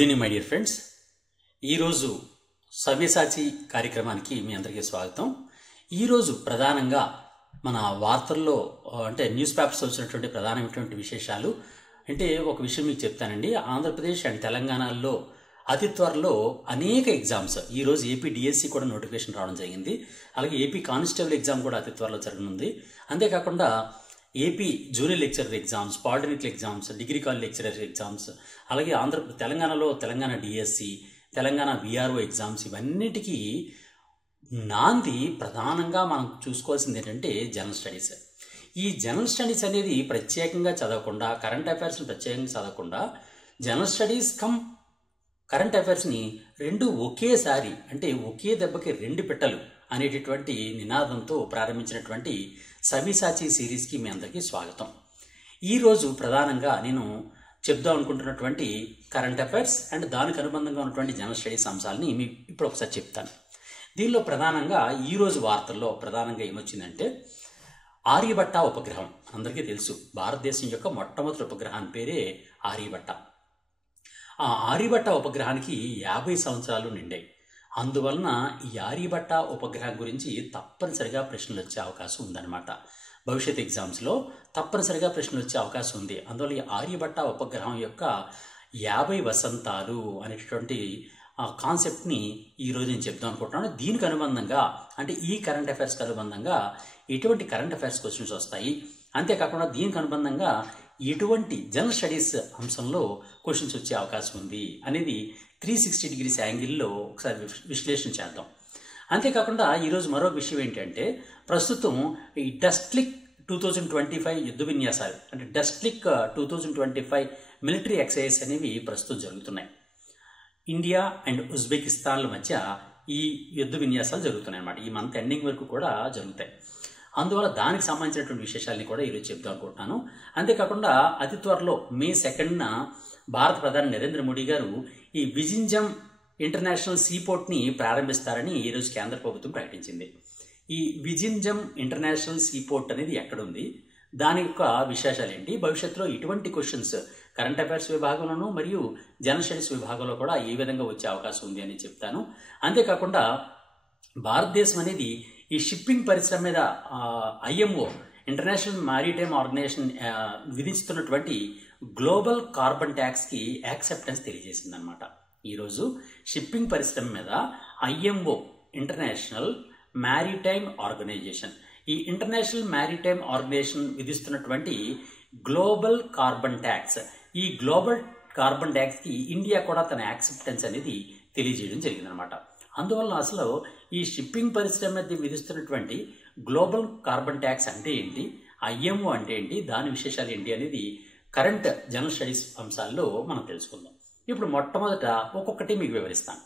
Good evening my dear friends. ఈరోజు సవ్యసాచి కార్యక్రమానికి మీ అందరికీ స్వాగతం. ఈరోజు ప్రధానంగా మన వార్తల్లో అంటే న్యూస్ పేపర్స్ వచ్చినటువంటి ప్రధానమైనటువంటి విశేషాలు అంటే ఒక విషయం మీకు చెప్తానండి. ఆంధ్రప్రదేశ్ అండ్ తెలంగాణలో అతి త్వరలో అనేక ఎగ్జామ్స్, ఈరోజు ఏపీ డిఎస్సి కూడా నోటిఫికేషన్ రావడం జరిగింది. అలాగే ఏపీ కానిస్టేబుల్ ఎగ్జామ్ కూడా అతి త్వరలో జరగనుంది. అంతేకాకుండా AP junior lecturer exams, polytechnic exams, degree college lecturer exams, అలాగే తెలంగాణలో Telangana DSC, Telangana VRO exams, ఇవన్నిటికీ నాంది ప్రధానంగా మనం చూసుకోవాల్సింది ఏంటంటే జనరల్ స్టడీస్. ఈ జనరల్ స్టడీస్ అనేది ప్రత్యేకంగా చదవకుండా, కరెంట్ అఫైర్స్ని ప్రత్యేకంగా చదవకుండా, జనరల్ స్టడీస్ కమ్ కరెంట్ అఫైర్స్ని రెండు ఒకేసారి అంటే ఒకే దెబ్బకి రెండు పిట్టలు అనేటటువంటి నినాదంతో ప్రారంభించినటువంటి సవ్యసాచి సిరీస్కి మీ అందరికీ స్వాగతం. ఈరోజు ప్రధానంగా నేను చెప్దాం అనుకుంటున్నటువంటి కరెంట్ అఫైర్స్ అండ్ దానికి అనుబంధంగా ఉన్నటువంటి జనరల్ స్టడీస్ అంశాలని మీకు ఇప్పుడు ఒకసారి చెప్తాను. దీనిలో ప్రధానంగా ఈరోజు వార్తల్లో ప్రధానంగా ఏమొచ్చిందంటే ఆర్యభట్ట ఉపగ్రహం. అందరికీ తెలుసు, భారతదేశం యొక్క మొట్టమొదటి ఉపగ్రహాన్ని పేరే ఆర్యభట్ట. ఆ ఆర్యభట్ట ఉపగ్రహానికి 50 సంవత్సరాలు నిండాయి. అందువలన ఈ ఆర్యభట్ట ఉపగ్రహం గురించి తప్పనిసరిగా ప్రశ్నలు వచ్చే అవకాశం ఉందన్నమాట. భవిష్యత్ ఎగ్జామ్స్లో తప్పనిసరిగా ప్రశ్నలు వచ్చే అవకాశం ఉంది. అందువల్ల ఈ ఆర్యభట్ట ఉపగ్రహం యొక్క 50 వసంతాలు అనేటటువంటి కాన్సెప్ట్ని ఈరోజు నేను చెప్దాం అనుకుంటున్నాను. దీనికి అనుబంధంగా అంటే ఈ కరెంట్ అఫైర్స్కి అనుబంధంగా ఎటువంటి కరెంట్ అఫైర్స్ క్వశ్చన్స్ వస్తాయి, అంతేకాకుండా దీనికి అనుబంధంగా ఎటువంటి జనరల్ స్టడీస్ అంశంలో క్వశ్చన్స్ వచ్చే అవకాశం ఉంది అనేది 360 డిగ్రీస్ యాంగిల్లో ఒకసారి విశ్లేషణ చేద్దాం. అంతేకాకుండా ఈరోజు మరొక విషయం ఏంటంటే ప్రస్తుతం ఈ డస్ట్లిక్ 2025 యుద్ధ విన్యాసాలు అంటే డస్ట్లిక్ 2025 మిలిటరీ ఎక్సర్సైజ్ అనేవి ప్రస్తుతం జరుగుతున్నాయి. ఇండియా అండ్ ఉజ్బెకిస్తాన్ల మధ్య ఈ యుద్ధ విన్యాసాలు జరుగుతున్నాయి అన్నమాట. ఈ మంత్ ఎండింగ్ వరకు కూడా జరుగుతాయి. అందువల్ల దానికి సంబంధించినటువంటి విశేషాలని కూడా ఈరోజు చెప్దాం అనుకుంటున్నాను. అంతేకాకుండా అతి త్వరలో May 2న భారత ప్రధాని నరేంద్ర మోడీ గారు ఈ విజింజం ఇంటర్నేషనల్ సీపోర్ట్ని ప్రారంభిస్తారని ఈరోజు కేంద్ర ప్రభుత్వం ప్రకటించింది. ఈ విజింజం ఇంటర్నేషనల్ సీపోర్ట్ అనేది ఎక్కడుంది, దాని యొక్క విశేషాలు ఏంటి, భవిష్యత్తులో ఇటువంటి క్వశ్చన్స్ కరెంట్ అఫైర్స్ విభాగంలోనూ మరియు జనరల్ స్టడీస్ విభాగంలో కూడా ఏ విధంగా వచ్చే అవకాశం ఉంది అని చెప్తాను. అంతేకాకుండా భారతదేశం అనేది ఈ షిప్పింగ్ పరిశ్రమ మీద IMO ఇంటర్నేషనల్ మారిటైమ్ ఆర్గనైజేషన్ విధిస్తున్నటువంటి గ్లోబల్ కార్బన్ ట్యాక్స్కి యాక్సెప్టెన్స్ తెలియజేసింది అనమాట. ఈరోజు షిప్పింగ్ పరిశ్రమ మీద IMO ఇంటర్నేషనల్ మారిటైమ్ ఆర్గనైజేషన్, ఈ ఇంటర్నేషనల్ మారిటైమ్ ఆర్గనైజేషన్ విధిస్తున్నటువంటి గ్లోబల్ కార్బన్ ట్యాక్స్, ఈ గ్లోబల్ కార్బన్ ట్యాక్స్కి ఇండియా కూడా తన యాక్సెప్టెన్స్ అనేది తెలియజేయడం జరిగిందనమాట. అందువల్ల అసలు ఈ షిప్పింగ్ పరిశ్రమ మీద విధిస్తున్నటువంటి గ్లోబల్ కార్బన్ ట్యాక్స్ అంటే ఏంటి, IMO అంటే ఏంటి, దాని విశేషాలు ఏంటి అనేది కరెంట్ జనరల్ స్టడీస్ అంశాల్లో మనం తెలుసుకుందాం. ఇప్పుడు మొట్టమొదట ఒక్కొక్కటి మీకు వివరిస్తాను.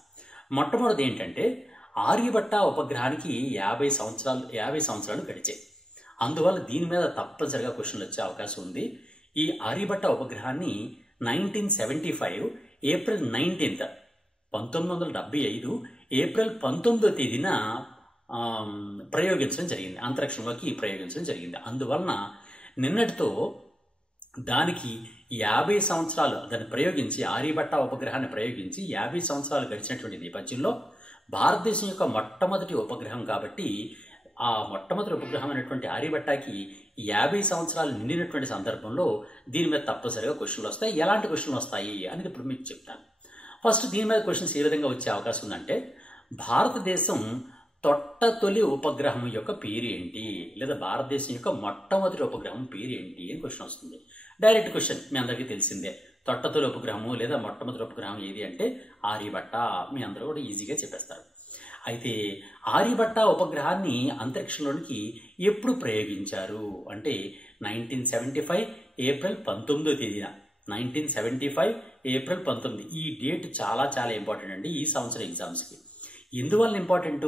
మొట్టమొదటి ఏంటంటే ఆర్యభట్ట ఉపగ్రహానికి 50 సంవత్సరాలు గడిచాయి. అందువల్ల దీని మీద తప్పనిసరిగా క్వశ్చన్లు వచ్చే అవకాశం ఉంది. ఈ ఆర్యభట్ట ఉపగ్రహాన్ని 1975 ఏప్రిల్ 19th 1975 ఏప్రిల్ 19వ తేదీన ప్రయోగించడం జరిగింది, అంతరిక్షంలోకి ప్రయోగించడం జరిగింది. అందువలన నిన్నటితో దానికి 50 సంవత్సరాలు దాన్ని ప్రయోగించి, ఆర్యభట్ట ఉపగ్రహాన్ని ప్రయోగించి 50 సంవత్సరాలు గడిచినటువంటి నేపథ్యంలో భారతదేశం యొక్క మొట్టమొదటి ఉపగ్రహం కాబట్టి ఆ మొట్టమొదటి ఉపగ్రహం అనేటువంటి ఆర్యభట్టకి 50 సంవత్సరాలు నిండినటువంటి సందర్భంలో దీని మీద తప్పనిసరిగా క్వశ్చన్లు వస్తాయి. ఎలాంటి క్వశ్చన్లు వస్తాయి అనేది ఇప్పుడు మీకు చెప్తాను. ఫస్ట్ దీని మీద క్వశ్చన్స్ ఏ విధంగా వచ్చే అవకాశం ఉందంటే భారతదేశం తొలి ఉపగ్రహం యొక్క పేరు ఏంటి, లేదా భారతదేశం యొక్క మొట్టమొదటి ఉపగ్రహం పేరు ఏంటి అని క్వశ్చన్ వస్తుంది. డైరెక్ట్ క్వశ్చన్ మీ అందరికీ తెలిసిందే, తొలి ఉపగ్రహము లేదా మొట్టమొదటి ఉపగ్రహం ఏది అంటే ఆర్యభట్ట. మీ అందరూ కూడా ఈజీగా చెప్పేస్తారు. అయితే ఆర్యభట్ట ఉపగ్రహాన్ని అంతరిక్షంలోనికి ఎప్పుడు ప్రయోగించారు అంటే 1975 ఏప్రిల్ 19వ తేదీన 1975 ఏప్రిల్ 19. ఈ డేట్ చాలా చాలా ఇంపార్టెంట్ అండి ఈ సంవత్సరం ఎగ్జామ్స్కి. ఎందువల్ల ఇంపార్టెంట్,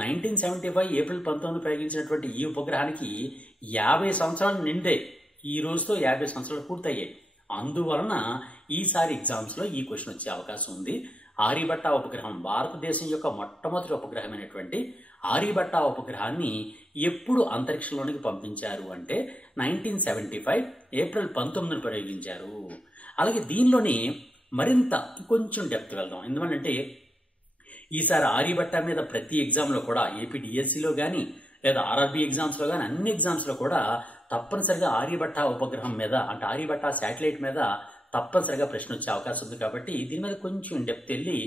1975 ఏప్రిల్ 19 ప్రయోగించినటువంటి ఈ ఉపగ్రహానికి 50 సంవత్సరాలు నిండే, ఈ రోజుతో 50 సంవత్సరాలు పూర్తయ్యాయి. అందువలన ఈసారి ఎగ్జామ్స్లో ఈ క్వశ్చన్ వచ్చే అవకాశం ఉంది. ఆర్యభట్ట ఉపగ్రహం, భారతదేశం యొక్క మొట్టమొదటి ఉపగ్రహమైనటువంటి ఆర్యభట్ట ఉపగ్రహాన్ని ఎప్పుడు అంతరిక్షంలోనికి పంపించారు అంటే 1975 ఏప్రిల్ 19 ప్రయోగించారు. అలాగే దీనిలోని మరింత కొంచెం డెప్త్ వెళ్దాం. ఎందుకంటే ఈసారి ఆర్యభట్ట మీద ప్రతి ఎగ్జామ్లో కూడా ఏపీడిఎస్సిలో కానీ లేదా ఆర్ఆర్బీ ఎగ్జామ్స్లో కానీ అన్ని ఎగ్జామ్స్లో కూడా తప్పనిసరిగా ఆర్యభట్ట ఉపగ్రహం మీద అంటే ఆర్యభట్ట శాటిలైట్ మీద తప్పనిసరిగా ప్రశ్న వచ్చే అవకాశం ఉంది. కాబట్టి దీని మీద కొంచెం డెప్త్ వెళ్ళి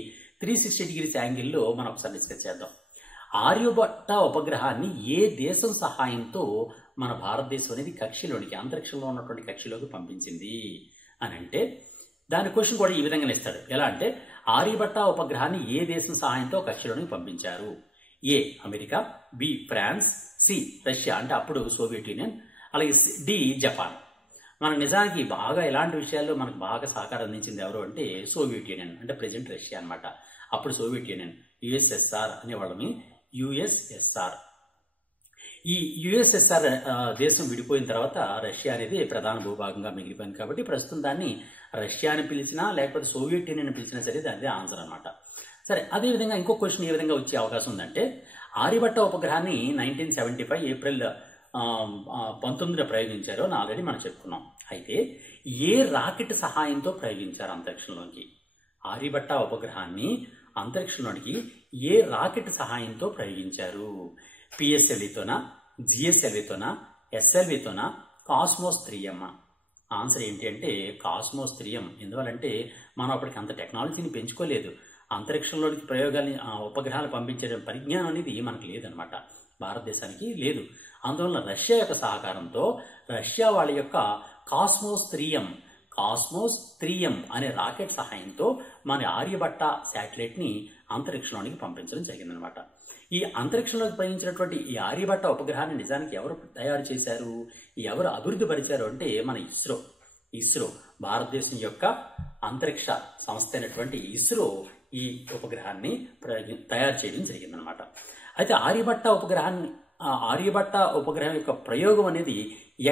360 డిగ్రీస్ యాంగిల్లో మనం ఒకసారి డిస్కస్ చేద్దాం. ఆర్యభట్ట ఉపగ్రహాన్ని ఏ దేశం సహాయంతో మన భారతదేశం అనేది కక్షలోనికి అంతరిక్షంలో ఉన్నటువంటి కక్షలోకి పంపించింది అని అంటే దాని క్వశ్చన్ కూడా ఈ విధంగా ఇస్తాడు. ఎలా అంటే ఆర్యభట్ట ఉపగ్రహాన్ని ఏ దేశం సహాయంతో కక్షలోనికి పంపించారు? A America, B France, C Russia అంటే అప్పుడు సోవియట్ యూనియన్, అలాగే డి జపాన్. మన నిజానికి బాగా ఇలాంటి విషయాల్లో మనకు బాగా సహకారం అందించింది ఎవరు అంటే సోవియట్ యూనియన్ అంటే ప్రెజెంట్ రష్యా అనమాట. అప్పుడు సోవియట్ యూనియన్ యుఎస్ఎస్ఆర్ అనేవాళ్ళని యుఎస్ఎస్ఆర్. ఈ యుఎస్ఎస్ఆర్ దేశం విడిపోయిన తర్వాత రష్యా అనేది ప్రధాన భూభాగంగా మిగిలిపోయింది. కాబట్టి ప్రస్తుతం దాన్ని రష్యా అని పిలిచినా లేకపోతే సోవియట్ యూనియన్ అని పిలిచినా సరే దాని ఆన్సర్ అనమాట. సరే, అదేవిధంగా ఇంకో క్వశ్చన్ ఏ విధంగా వచ్చే అవకాశం ఉందంటే ఆర్యభట్ట ఉపగ్రహాన్ని 1975 ఏప్రిల్ 19 ప్రయోగించారు అని ఆల్రెడీ మనం చెప్పుకున్నాం. అయితే ఏ రాకెట్ సహాయంతో ప్రయోగించారు అంతరిక్షంలోకి? ఆర్యభట్ట ఉపగ్రహాన్ని అంతరిక్షంలోనికి ఏ రాకెట్ సహాయంతో ప్రయోగించారు? పిఎస్ఎల్వితోనా, జిఎస్ఎల్వితోనా, ఎస్ఎల్వితోనా, కాస్మోస్ 3M? ఆన్సర్ ఏంటి అంటే కాస్మోస్ 3M. ఎందువల్లంటే మనం అప్పటికి అంత టెక్నాలజీని పెంచుకోలేదు. అంతరిక్షంలోనికి ప్రయోగాన్ని ఉపగ్రహాలు పంపించే పరిజ్ఞానం అనేది మనకు లేదనమాట, భారతదేశానికి లేదు. అందువలన రష్యా యొక్క సహకారంతో రష్యా వాళ్ళ యొక్క కాస్మోస్ 3M అనే రాకెట్ సహాయంతో మన ఆర్యభట్ట శాటిలైట్ని అంతరిక్షంలోనికి పంపించడం జరిగిందనమాట. ఈ అంతరిక్షంలోకి ప్రయాణించినటువంటి ఈ ఆర్యభట్ట ఉపగ్రహాన్ని నిజానికి ఎవరు తయారు చేశారు, ఎవరు అభివృద్ధి పరిచారు అంటే మన ఇస్రో భారతదేశం యొక్క అంతరిక్ష సంస్థ అయినటువంటి ఇస్రో ఈ ఉపగ్రహాన్ని తయారు చేయడం జరిగిందనమాట. అయితే ఆర్యభట్ట ఉపగ్రహం యొక్క ప్రయోగం అనేది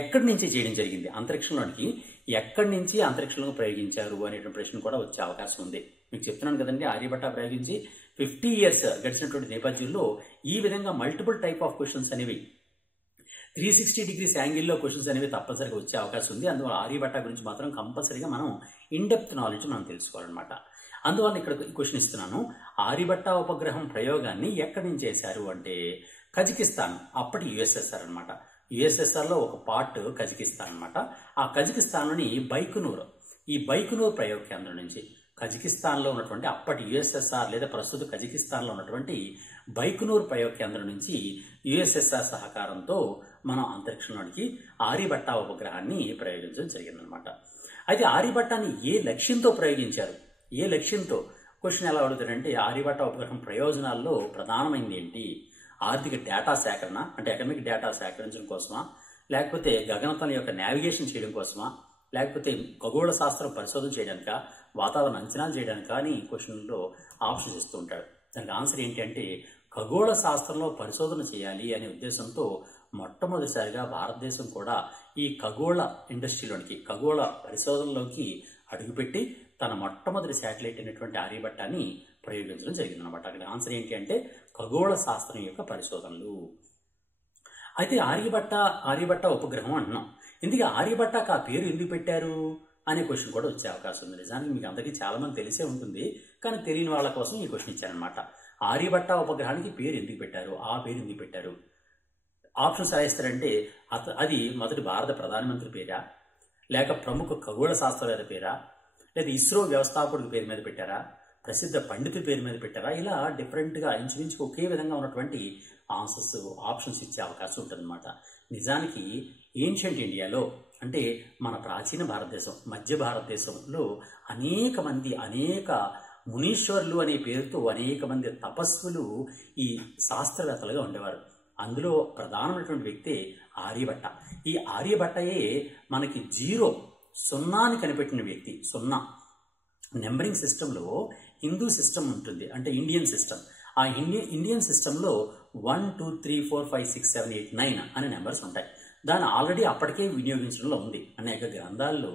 ఎక్కడి నుంచి చేయడం జరిగింది? అంతరిక్షంలోనికి ఎక్కడి నుంచి అంతరిక్షంలోకి ప్రయోగించారు అనేటువంటి ప్రశ్న కూడా వచ్చే అవకాశం ఉంది. మీకు చెప్తున్నాను కదండి, ఆర్యభట్ట ప్రయోగించి 50 ఇయర్స్ గడిచినటువంటి నేపథ్యంలో ఈ విధంగా మల్టిపుల్ టైప్ ఆఫ్ క్వశ్చన్స్ అనేవి 360 డిగ్రీస్ యాంగిల్లో క్వశ్చన్స్ అనేవి తప్పనిసరిగా వచ్చే అవకాశం ఉంది. అందువల్ల ఆర్యభట్ట గురించి మాత్రం కంపల్సరీగా మనం ఇన్డెప్త్ నాలెడ్జ్ మనం తెలుసుకోవాలన్నమాట. అందువల్ల ఇక్కడ క్వశ్చన్ ఇస్తున్నాను. ఆర్యభట్ట ఉపగ్రహం ప్రయోగాన్ని ఎక్కడి నుంచి చేశారు అంటే కజకిస్తాన్, అప్పటి యుఎస్ఎస్ఆర్ అనమాట. యుఎస్ఎస్ఆర్లో ఒక పార్ట్ కజకిస్తాన్ అనమాట. ఆ కజకిస్తాన్లోని ఈ బైకునూర్ ప్రయోగ కేంద్రం నుంచి కజకిస్తాన్లో ఉన్నటువంటి అప్పటి యుఎస్ఎస్ఆర్ లేదా ప్రస్తుత కజకిస్తాన్లో ఉన్నటువంటి బైకునూర్ ప్రయోగ కేంద్రం నుంచి యుఎస్ఎస్ఆర్ సహకారంతో మనం అంతరిక్షంలోనికి ఆర్యభట్ట ఉపగ్రహాన్ని ప్రయోగించడం జరిగిందనమాట. అయితే ఆర్యభట్టాన్ని ఏ లక్ష్యంతో ప్రయోగించారు? ఏ లక్ష్యంతో క్వశ్చన్ ఎలా అడుగుతారంటే ఆర్యభట్ట ఉపగ్రహం ప్రయోజనాల్లో ప్రధానమైనది ఏంటి? ఆర్థిక డేటా సేకరణ అంటే ఎకనామిక్ డేటా సేకరించడం కోసమా, లేకపోతే గగనతలం యొక్క నావిగేషన్ చేయడం కోసమా, లేకపోతే ఖగోళ శాస్త్రం పరిశోధన చేయడానిక, వాతావరణ అంచనాలు చేయడానిక అని క్వశ్చన్లో ఆప్షన్స్ ఇస్తూ ఉంటాడు. దానికి ఆన్సర్ ఏంటి అంటే ఖగోళ శాస్త్రంలో పరిశోధన చేయాలి అనే ఉద్దేశంతో మొట్టమొదటిసారిగా భారతదేశం కూడా ఈ ఖగోళ ఇండస్ట్రీలోనికి, ఖగోళ పరిశోధనలోకి అడుగుపెట్టి తన మొట్టమొదటి శాటిలైట్ అయినటువంటి ఆర్యభట్టాన్ని ప్రయోగించడం జరిగిందనమాట. అక్కడ ఆన్సర్ ఏంటి అంటే ఖగోళ శాస్త్రం యొక్క పరిశోధనలు. అయితే ఆర్యభట్ట ఉపగ్రహం అంటున్నాం. ఇందుకే ఆర్యభట్టకు ఆ పేరు ఎందుకు పెట్టారు అనే క్వశ్చన్ కూడా వచ్చే అవకాశం ఉంది. నిజానికి మీకు అందరికీ చాలా మంది తెలిసే ఉంటుంది, కానీ తెలియని వాళ్ళ కోసం ఈ క్వశ్చన్ ఇచ్చారనమాట. ఆర్యభట్ట ఉపగ్రహానికి పేరు ఎందుకు పెట్టారు, ఆ పేరు ఎందుకు పెట్టారు? ఆప్షన్స్ ఎలా ఇస్తారంటే అది మొదటి భారత ప్రధానమంత్రి పేరా, లేక ప్రముఖ ఖగోళ శాస్త్రవేత్త పేరా, లేదా ఇస్రో వ్యవస్థాపకుడి పేరు మీద పెట్టారా, ప్రసిద్ధ పండితుడి పేరు మీద పెట్టారా? ఇలా డిఫరెంట్గా ఇంచుమించు ఒకే విధంగా ఉన్నటువంటి ఆప్షన్స్ ఇచ్చే అవకాశం ఉంటుందన్నమాట. నిజానికి ఏన్షియంట్ ఇండియాలో అంటే మన ప్రాచీన భారతదేశం, మధ్య భారతదేశంలో అనేక మునీశ్వరులు అనే పేరుతో అనేక మంది తపస్సులు ఈ శాస్త్రవేత్తలుగా ఉండేవారు. అందులో ప్రధానమైనటువంటి వ్యక్తి ఆర్యభట్ట. ఈ ఆర్యభట్టయే మనకి సున్నాని కనిపెట్టిన వ్యక్తి. సున్నా నెంబరింగ్ సిస్టంలో హిందూ సిస్టమ్ ఉంటుంది, అంటే ఇండియన్ సిస్టమ్. ఆ ఇండియన్ సిస్టంలో 1 2 3 4 5 6 7 8 9 అనే నెంబర్స్ ఉంటాయి. దాన్ని ఆల్రెడీ అప్పటికే వినియోగించడంలో ఉంది. అనేక గ్రంథాల్లో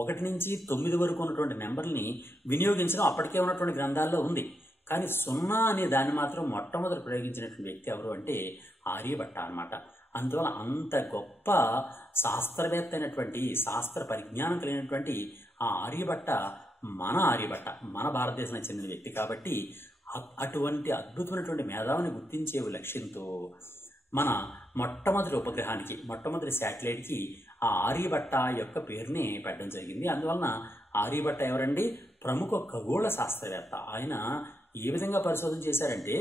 1 నుంచి 9 వరకు ఉన్నటువంటి నెంబర్ని వినియోగించడం అప్పటికే ఉన్నటువంటి గ్రంథాల్లో ఉంది. కానీ 0 అనే దాన్ని మాత్రం మొట్టమొదటి ప్రయోగించినటువంటి వ్యక్తి ఎవరు అంటే ఆర్యభట్ట అనమాట. అందువల్ల అంత గొప్ప శాస్త్రవేత్త అయినటువంటి, శాస్త్ర పరిజ్ఞానం కలిగినటువంటి ఆ ఆర్యభట్ట మన ఆర్యభట్ట, మన భారతదేశానికి చెందిన వ్యక్తి కాబట్టి అటువంటి అద్భుతమైనటువంటి మేధావిని గుర్తించే లక్ష్యంతో మన మొట్టమొదటి ఉపగ్రహానికి, మొట్టమొదటి శాటిలైట్కి ఆ ఆర్యభట్ట యొక్క పేరుని పెట్టడం జరిగింది. అందువలన ఆర్యభట్ట ఎవరండి? ప్రముఖ ఖగోళ శాస్త్రవేత్త. ఆయన ఏ విధంగా పరిశోధన చేశారంటే,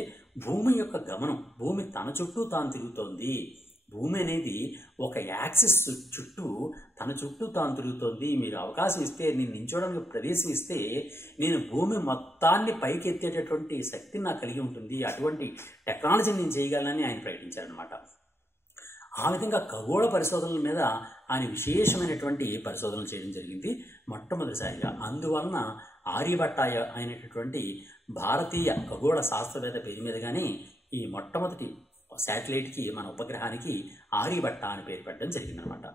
భూమి యొక్క గమనం, భూమి తన చుట్టూ తాను తిరుగుతోంది, భూమి అనేది ఒక యాక్సిస్ చుట్టూ తన చుట్టూ తాను తిరుగుతోంది, మీరు అవకాశం ఇస్తే, నేను నించోడానికి ప్రదేశం ఇస్తే నేను భూమి మొత్తాన్ని పైకి ఎత్తేటటువంటి శక్తిని నాకు కలిగి ఉంటుంది, అటువంటి టెక్నాలజీని నేను చేయగలనని ఆయన ప్రకటించారనమాట. ఆ విధంగా ఖగోళ పరిశోధనల మీద ఆయన విశేషమైనటువంటి పరిశోధనలు చేయడం జరిగింది మొట్టమొదటిసారిగా. అందువలన ఆర్యభట్ట అయినటువంటి భారతీయ ఖగోళ శాస్త్రవేత్త పేరు మీదగానే ఈ మొట్టమొదటి శాటిలైట్కి, మన ఉపగ్రహానికి ఆర్యభట్ట అని పేరు పెట్టడం జరిగిందనమాట.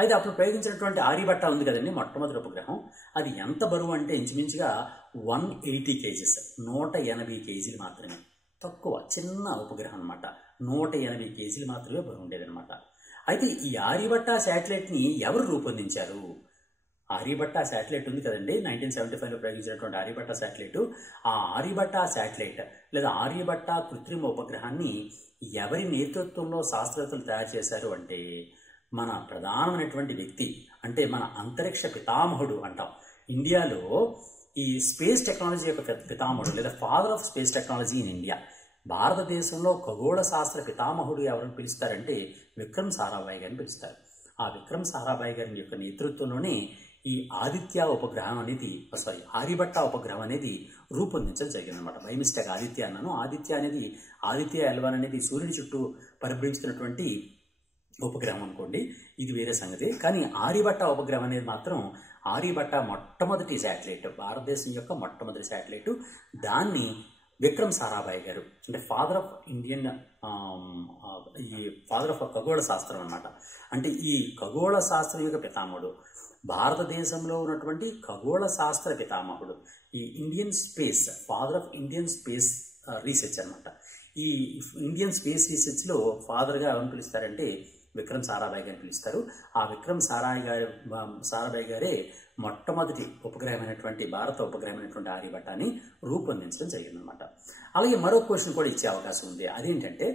అయితే అప్పుడు ప్రయోగించినటువంటి ఆర్యభట్ట ఉంది కదండి, మొట్టమొదటి ఉపగ్రహం, అది ఎంత బరువు అంటే ఇంచుమించుగా 180 kgs, 180 kgs మాత్రమే. తక్కువ, చిన్న ఉపగ్రహం అనమాట. 180 kgs మాత్రమే బరువు ఉండేదనమాట. అయితే ఈ ఆర్యభట్ట శాటిలైట్ని ఎవరు రూపొందించారు? ఆర్యభట్ట శాటిలైట్ ఉంది కదండి, 1975లో ప్రయోగించినటువంటి ఆర్యభట్ట శాటిలైట్. ఆ ఆర్యభట్ట శాటిలైట్ లేదా ఆర్యభట్ట కృత్రిమ ఉపగ్రహాన్ని ఎవరి నేతృత్వంలో శాస్త్రవేత్తలు తయారు చేశారు అంటే, మన ప్రధానమైనటువంటి వ్యక్తి, అంటే మన అంతరిక్ష పితామహుడు అంటాం. ఇండియాలో ఈ స్పేస్ టెక్నాలజీ యొక్క పితామహుడు లేదా father of space technology in India, భారతదేశంలో ఖగోళ శాస్త్ర పితామహుడు ఎవరిని పిలుస్తారంటే విక్రమ్ సారాభాయ్ గారిని పిలుస్తారు. ఆ విక్రమ్ సారాభాయ్ గారి యొక్క నేతృత్వంలోనే ఈ ఆర్యభట్ట ఉపగ్రహం అనేది రూపొందించడం జరిగిందనమాట. బై మిస్టేక్ ఆదిత్య అన్నాను. ఆదిత్య L1 అనేది సూర్యుడి చుట్టూ పరిభ్రమిస్తున్నటువంటి ఉపగ్రహం అనుకోండి, ఇది వేరే సంగతి. కానీ ఆర్యభట్ట ఉపగ్రహం అనేది మాత్రం ఆర్యభట్ట మొట్టమొదటి శాటిలైట్, భారతదేశం యొక్క మొట్టమొదటి శాటిలైట్. దాన్ని విక్రమ్ సారాభాయ్ గారు, అంటే ఫాదర్ ఆఫ్ ఖగోళ శాస్త్రం అనమాట. అంటే ఈ ఖగోళ శాస్త్రం యొక్క పితామహుడు, భారతదేశంలో ఉన్నటువంటి ఖగోళ శాస్త్ర పితామహుడు, ఈ Indian space, father of Indian space research అనమాట. ఈ ఇండియన్ స్పేస్ రీసెర్చ్లో ఫాదర్గా ఎవరిని పిలుస్తారంటే విక్రమ్ సారాభాయ్ గారిని పిలుస్తారు. ఆ విక్రమ్ సారాభాయ్ గారే మొట్టమొదటి ఉపగ్రహమైనటువంటి భారత ఉపగ్రహమైనటువంటి ఆర్యభట్టాన్ని రూపొందించడం జరిగిందనమాట. అలాగే మరో క్వశ్చన్ కూడా ఇచ్చే అవకాశం ఉంది. అదేంటంటే,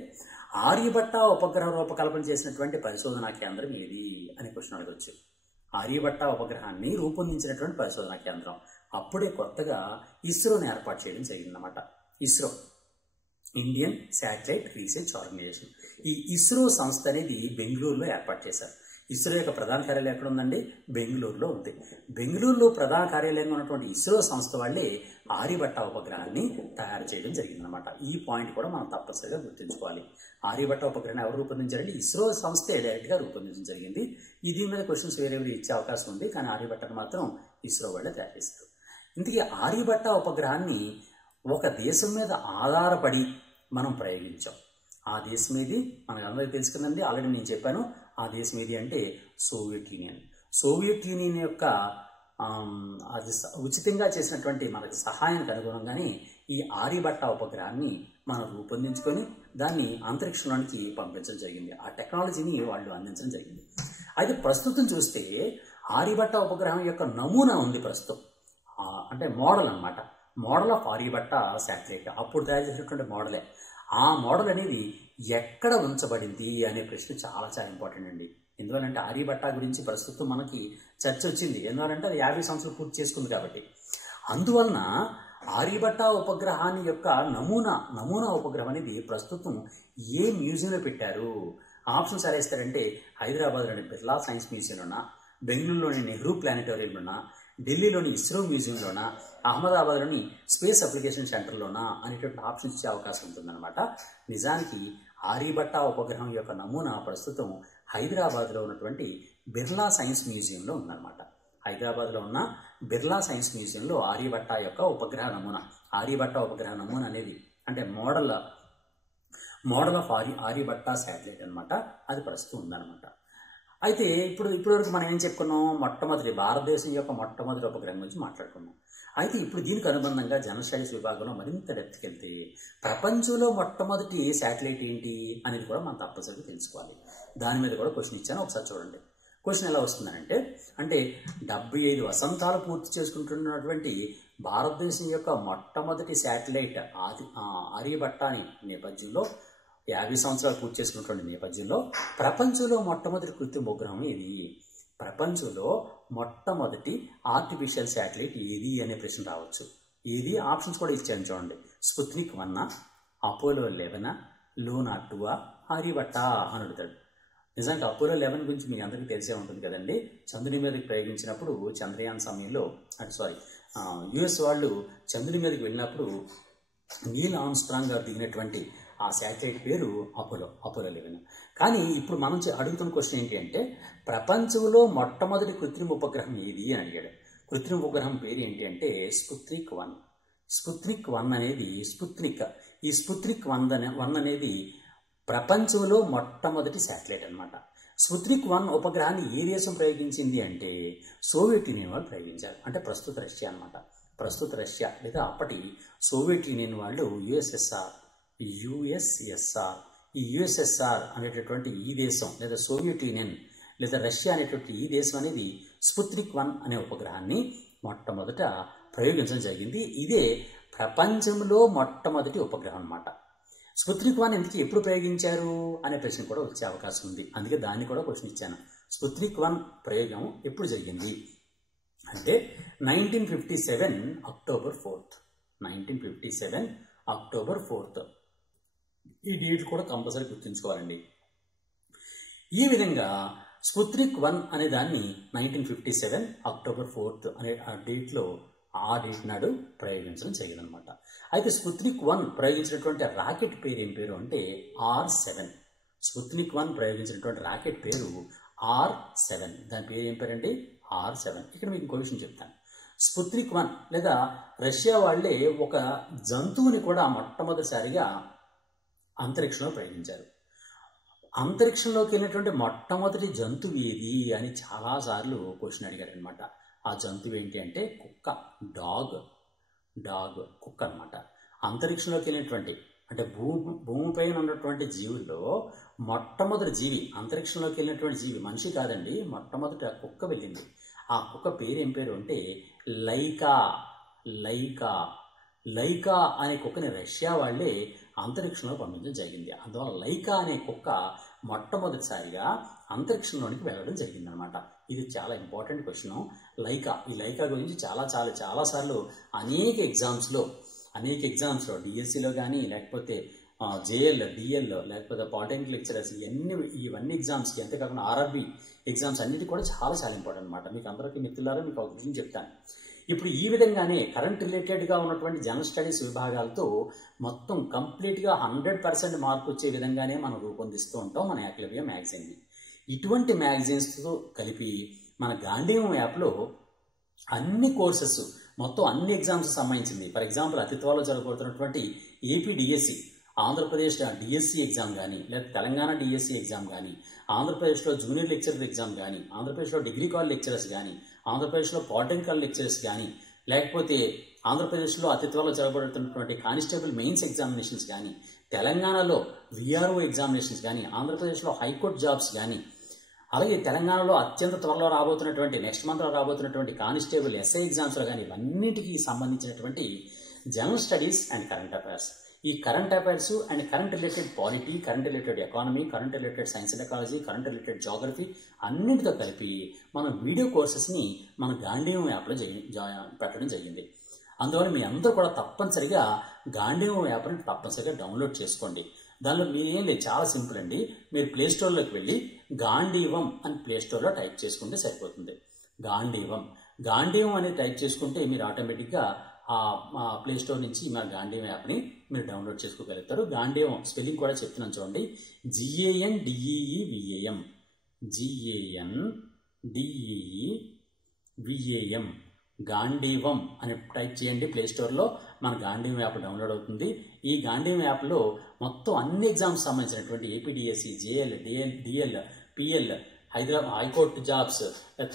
ఆర్యభట్ట ఉపగ్రహ రూపకల్పన చేసినటువంటి పరిశోధనా కేంద్రం ఏది అనే క్వశ్చన్ అడగవచ్చు. ఆర్యభట్ట ఉపగ్రహాన్ని రూపొందించినటువంటి పరిశోధనా కేంద్రం అప్పుడే కొత్తగా ఇస్రోని ఏర్పాటు చేయడం జరిగిందన్నమాట. ISRO, Indian satellite research organisation. ఈ ఇస్రో సంస్థ అనేది బెంగళూరులో ఏర్పాటు చేశారు. ఇస్రో యొక్క ప్రధాన కార్యాలయం ఎక్కడ ఉందండి? బెంగళూరులో ఉంది. బెంగళూరులో ప్రధాన కార్యాలయంగా ఉన్నటువంటి ఇస్రో సంస్థ వాళ్ళే ఆర్యభట్ట ఉపగ్రహాన్ని తయారు చేయడం జరిగిందనమాట. ఈ పాయింట్ కూడా మనం తప్పనిసరిగా గుర్తుంచుకోవాలి. ఆర్యభట్ట ఉపగ్రహాన్ని ఎవరు రూపొందించారంటే ఇస్రో సంస్థే డైరెక్ట్గా రూపొందించడం జరిగింది. దీని మీద క్వశ్చన్స్ వేరే ఇచ్చే అవకాశం ఉంది, కానీ ఆర్యభట్టను మాత్రం ఇస్రో వాళ్ళే తయారు చేస్తారు. ఇందుకే ఆర్యభట్ట ఉపగ్రహాన్ని ఒక దేశం మీద ఆధారపడి మనం ప్రయోగించాం. ఆ దేశం ఏది మనకు అందరికీ తెలుసు కదండి, ఆల్రెడీ నేను చెప్పాను. ఆ దేశం ఏది అంటే సోవియట్ యూనియన్. సోవియట్ యూనియన్ యొక్క అది ఉచితంగా చేసినటువంటి మనకి సహాయానికి అనుగుణంగానే ఈ ఆర్యభట్ట ఉపగ్రహాన్ని మనం రూపొందించుకొని దాన్ని అంతరిక్షంలోనికి పంపించడం జరిగింది. ఆ టెక్నాలజీని వాళ్ళు అందించడం జరిగింది. అయితే ప్రస్తుతం చూస్తే ఆర్యభట్ట ఉపగ్రహం యొక్క నమూనా ఉంది ప్రస్తుతం, అంటే మోడల్ అనమాట. మోడల్ ఆఫ్ ఆర్యభట్ట శాటిలైట్ అప్పుడు తయారు చేసినటువంటి మోడలే. ఆ మోడల్ అనేది ఎక్కడ ఉంచబడింది అనే ప్రశ్న చాలా చాలా ఇంపార్టెంట్ అండి. ఎందువల్లంటే ఆర్యభట్ట గురించి ప్రస్తుతం మనకి చర్చ వచ్చింది. ఎందువల్లంటే అది 50 సంవత్సరాలు పూర్తి చేసుకుంది కాబట్టి. అందువలన ఆర్యభట్ట ఉపగ్రహాన్ని యొక్క నమూనా ఉపగ్రహం అనేది ప్రస్తుతం ఏ మ్యూజియంలో పెట్టారు? ఆప్షన్స్ ఎలా ఇస్తారంటే హైదరాబాద్లోని బిర్లా సైన్స్ మ్యూజియంలోనా, బెంగళూరులోని నెహ్రూ ప్లానెటోరియంలోనా, ఢిల్లీలోని ఇస్రో మ్యూజియంలోనా, అహ్మదాబాద్లోని స్పేస్ అప్లికేషన్ సెంటర్లోనా అనేటువంటి ఆప్షన్స్ ఇచ్చే అవకాశం ఉంటుందన్నమాట. నిజానికి ఆర్యభట్ట ఉపగ్రహం యొక్క నమూనా ప్రస్తుతం హైదరాబాద్లో ఉన్నటువంటి బిర్లా సైన్స్ మ్యూజియంలో ఉందన్నమాట. హైదరాబాద్లో ఉన్న బిర్లా సైన్స్ మ్యూజియంలో ఆర్యభట్ట యొక్క ఉపగ్రహ నమూనా అనేది అంటే మోడల్ ఆఫ్ ఆర్యభట్ట శాటిలైట్ అనమాట. అది ప్రస్తుతం ఉందన్నమాట. అయితే ఇప్పటివరకు మనం ఏం చెప్పుకున్నాం? భారతదేశం యొక్క మొట్టమొదటి ఉపగ్రహం గురించి మాట్లాడుకున్నాం. అయితే ఇప్పుడు దీనికి అనుబంధంగా జనరల్ స్టడీస్ విభాగంలో మరింత డెప్త్కి వెళ్తే ప్రపంచంలో మొట్టమొదటి శాటిలైట్ ఏంటి అనేది కూడా మనం తప్పనిసరిగా తెలుసుకోవాలి. దాని మీద కూడా క్వశ్చన్ ఇచ్చాను, ఒకసారి చూడండి. క్వశ్చన్ ఎలా వస్తుందంటే, అంటే 75 వసంతాలు పూర్తి చేసుకుంటున్నటువంటి భారతదేశం యొక్క మొట్టమొదటి శాటిలైట్ ఆర్యభట్ట అనే నేపథ్యంలో 50 సంవత్సరాలు పూర్తి చేసుకున్నటువంటి నేపథ్యంలో ప్రపంచంలో మొట్టమొదటి కృత్రిమ ఉపగ్రహం ఏది? ప్రపంచంలో మొట్టమొదటి ఆర్టిఫిషియల్ శాటిలైట్ ఏది అనే ప్రశ్న రావచ్చు. ఏది ఆప్షన్స్ కూడా ఇచ్చాను చూడండి. స్పుత్నిక్ 1, అపోలో 11, లూనా 2, ఆర్యభట్ట అని అడుగుతాడు. నిజానికి అపోలో 11 గురించి మీకు అందరికీ తెలిసే ఉంటుంది కదండి. చంద్రుని మీదకి ప్రయోగించినప్పుడు చంద్రయాన్ సమయంలో యుఎస్ వాళ్ళు చంద్రుని మీదకి వెళ్ళినప్పుడు నీల్ ఆర్మ్స్ట్రాంగ్ గారు దిగినటువంటి ఆ శాటిలైట్ పేరు అపోలో 11. కానీ ఇప్పుడు మనం అడుగుతున్న క్వశ్చన్ ఏంటి అంటే, ప్రపంచంలో మొట్టమొదటి కృత్రిమ ఉపగ్రహం ఏది అని అడిగాడు. కృత్రిమ ఉపగ్రహం పేరు ఏంటి అంటే స్పుత్నిక్ 1. స్పుత్నిక్ 1 అనేది ఈ స్పుత్నిక్ 1 అనేది ప్రపంచంలో మొట్టమొదటి శాటిలైట్ అనమాట. స్పుత్నిక్ 1 ఉపగ్రహాన్ని ఏ దేశం ప్రయోగించింది అంటే సోవియట్ యూనియన్ వాళ్ళు ప్రయోగించారు. అంటే ప్రస్తుత రష్యా అనమాట. ప్రస్తుత రష్యా లేదా అప్పటి సోవియట్ యూనియన్ వాళ్ళు యుఎస్ఎస్ఆర్ ఈ యుఎస్ఎస్ఆర్ అనేటటువంటి ఈ దేశం లేదా సోవియట్ యూనియన్ లేదా రష్యా అనేటువంటి ఈ దేశం అనేది స్పుత్నిక్ 1 అనే ఉపగ్రహాన్ని మొట్టమొదట ప్రయోగించడం జరిగింది. ఇదే ప్రపంచంలో మొట్టమొదటి ఉపగ్రహం అన్నమాట. స్పుత్నిక్ 1 ఎందుకు ఎప్పుడు ప్రయోగించారు అనే ప్రశ్న కూడా వచ్చే అవకాశం ఉంది. అందుకే దాన్ని కూడా క్వశ్చన్ ఇచ్చాను. స్పుత్నిక్ 1 ప్రయోగం ఎప్పుడు జరిగింది అంటే 1957 అక్టోబర్ 4th. 1957 October 4th. ఈ డేట్ కూడా కంపల్సరీ గుర్తుంచుకోవాలండి. ఈ విధంగా స్పుత్నిక్ 1 అనే దాన్ని 1957 అక్టోబర్ 4th అనే ఆ డేట్ నాడు ప్రయోగించడం జరిగిందనమాట. అయితే స్పుత్నిక్ 1 ప్రయోగించినటువంటి రాకెట్ పేరు ఏం పేరు అంటే R7. స్పుత్నిక్ 1 ప్రయోగించినటువంటి రాకెట్ పేరు R7. దాని పేరు ఏం పేరండి? R7. ఇక్కడ మీకు ఇంకో విషయం చెప్తాను. స్పుత్నిక్ 1 లేదా రష్యా వాళ్లే ఒక జంతువుని కూడా మొట్టమొదటిసారిగా అంతరిక్షంలో ప్రయోగించారు. అంతరిక్షంలోకి వెళ్ళినటువంటి మొట్టమొదటి జంతువు ఏది అని చాలాసార్లు క్వశ్చన్ అడిగారు అనమాట. ఆ జంతువు ఏంటి అంటే కుక్క, కుక్క అనమాట. అంతరిక్షంలోకి వెళ్ళినటువంటి అంటే భూమిపైన ఉన్నటువంటి జీవుల్లో మొట్టమొదటి జీవి, అంతరిక్షంలోకి వెళ్ళినటువంటి జీవి మనిషి కాదండి, మొట్టమొదటి కుక్క వెళ్ళింది. ఆ కుక్క పేరు ఏం పేరు అంటే లైకా అనే కుక్కని రష్యా వాళ్లే అంతరిక్షంలో పంపించడం జరిగింది. అందువల్ల లైకా అనే కుక్క మొట్టమొదటిసారిగా అంతరిక్షంలోనికి వెళ్ళడం జరిగిందనమాట. ఇది చాలా ఇంపార్టెంట్ క్వశ్చన్. ఈ లైకా గురించి చాలా సార్లు అనేక ఎగ్జామ్స్లో డిఎస్సిలో కానీ లేకపోతే జేఎల్, డిఎల్ లేకపోతే పాలిటెక్నిక్ లెక్చరర్స్ ఇవన్నీ ఎగ్జామ్స్కి, అంతేకాకుండా ఆర్ఆర్బి ఎగ్జామ్స్ అన్నిటి కూడా చాలా ఇంపార్టెంట్ అనమాట. మీకు అందరికీ మిత్రులారా మీకు ఒక విషయం చెప్తాను. ఇప్పుడు ఈ విధంగానే కరెంట్ రిలేటెడ్గా ఉన్నటువంటి జనరల్ స్టడీస్ విభాగాలతో మొత్తం కంప్లీట్గా 100% మార్క్ వచ్చే విధంగానే మనం రూపొందిస్తూ ఉంటాం మన ఏకలవ్య మ్యాగజైన్ని. ఇటువంటి మ్యాగజైన్స్తో కలిపి మన గాంధీవం యాప్లో అన్ని కోర్సెస్ మొత్తం అన్ని ఎగ్జామ్స్ సంబంధించింది. ఫర్ ఎగ్జాంపుల్ అతి త్వరలో జరగబోతున్నటువంటి AP DSC, Andhra Pradesh DSC exam కానీ, లేదా తెలంగాణ డిఎస్సి ఎగ్జామ్ కానీ, ఆంధ్రప్రదేశ్లో జూనియర్ లెక్చరర్ ఎగ్జామ్ కానీ, ఆంధ్రప్రదేశ్లో డిగ్రీ కాలేజ్ లెక్చరర్స్ కానీ, ఆంధ్రప్రదేశ్లో పాలిటెక్నికల్ లెక్చరర్స్ కానీ, లేకపోతే ఆంధ్రప్రదేశ్లో అతి త్వరలో జరగబడుతున్నటువంటి కానిస్టేబుల్ మెయిన్స్ ఎగ్జామినేషన్స్ కానీ, తెలంగాణలో విఆర్ఓ ఎగ్జామినేషన్స్ కానీ, ఆంధ్రప్రదేశ్లో హైకోర్టు జాబ్స్ కానీ, అలాగే తెలంగాణలో అత్యంత త్వరలో రాబోతున్నటువంటి నెక్స్ట్ మంత్లో రాబోతున్నటువంటి కానిస్టేబుల్ ఎస్ఐ ఎగ్జామ్స్లో కానీ ఇవన్నిటికీ సంబంధించినటువంటి general studies and current affairs. ఈ current affairs and current related polity, current related economy, current related science and technology, current related geography అన్నింటితో కలిపి మనం వీడియో కోర్సెస్ని మన గాంధీవం యాప్లో పెట్టడం జరిగింది. అందువల్ల మీ అందరూ కూడా తప్పనిసరిగా గాంధీవం యాప్ని తప్పనిసరిగా డౌన్లోడ్ చేసుకోండి. దానిలో మీరేం లేదు, చాలా సింపుల్ అండి. మీరు ప్లేస్టోర్లోకి వెళ్ళి గాంధీవం అని ప్లేస్టోర్లో టైప్ చేసుకుంటే సరిపోతుంది. గాంధీవం అని టైప్ చేసుకుంటే మీరు ఆటోమేటిక్గా ఆ ప్లేస్టోర్ నుంచి మన గాంధీవం యాప్ని మీరు డౌన్లోడ్ చేసుకోగలుగుతారు. గాంధీవం స్పెల్లింగ్ కూడా చెప్తున్నాను చూడండి. GANDEEVAM గాంధీవం అని టైప్ చేయండి ప్లేస్టోర్లో. మన గాంధీవం యాప్ డౌన్లోడ్ అవుతుంది. ఈ గాంధీవం యాప్లో మొత్తం అన్ని ఎగ్జామ్స్ సంబంధించినటువంటి APDSC, JL, DL, PL, Hyderabad high court jobs,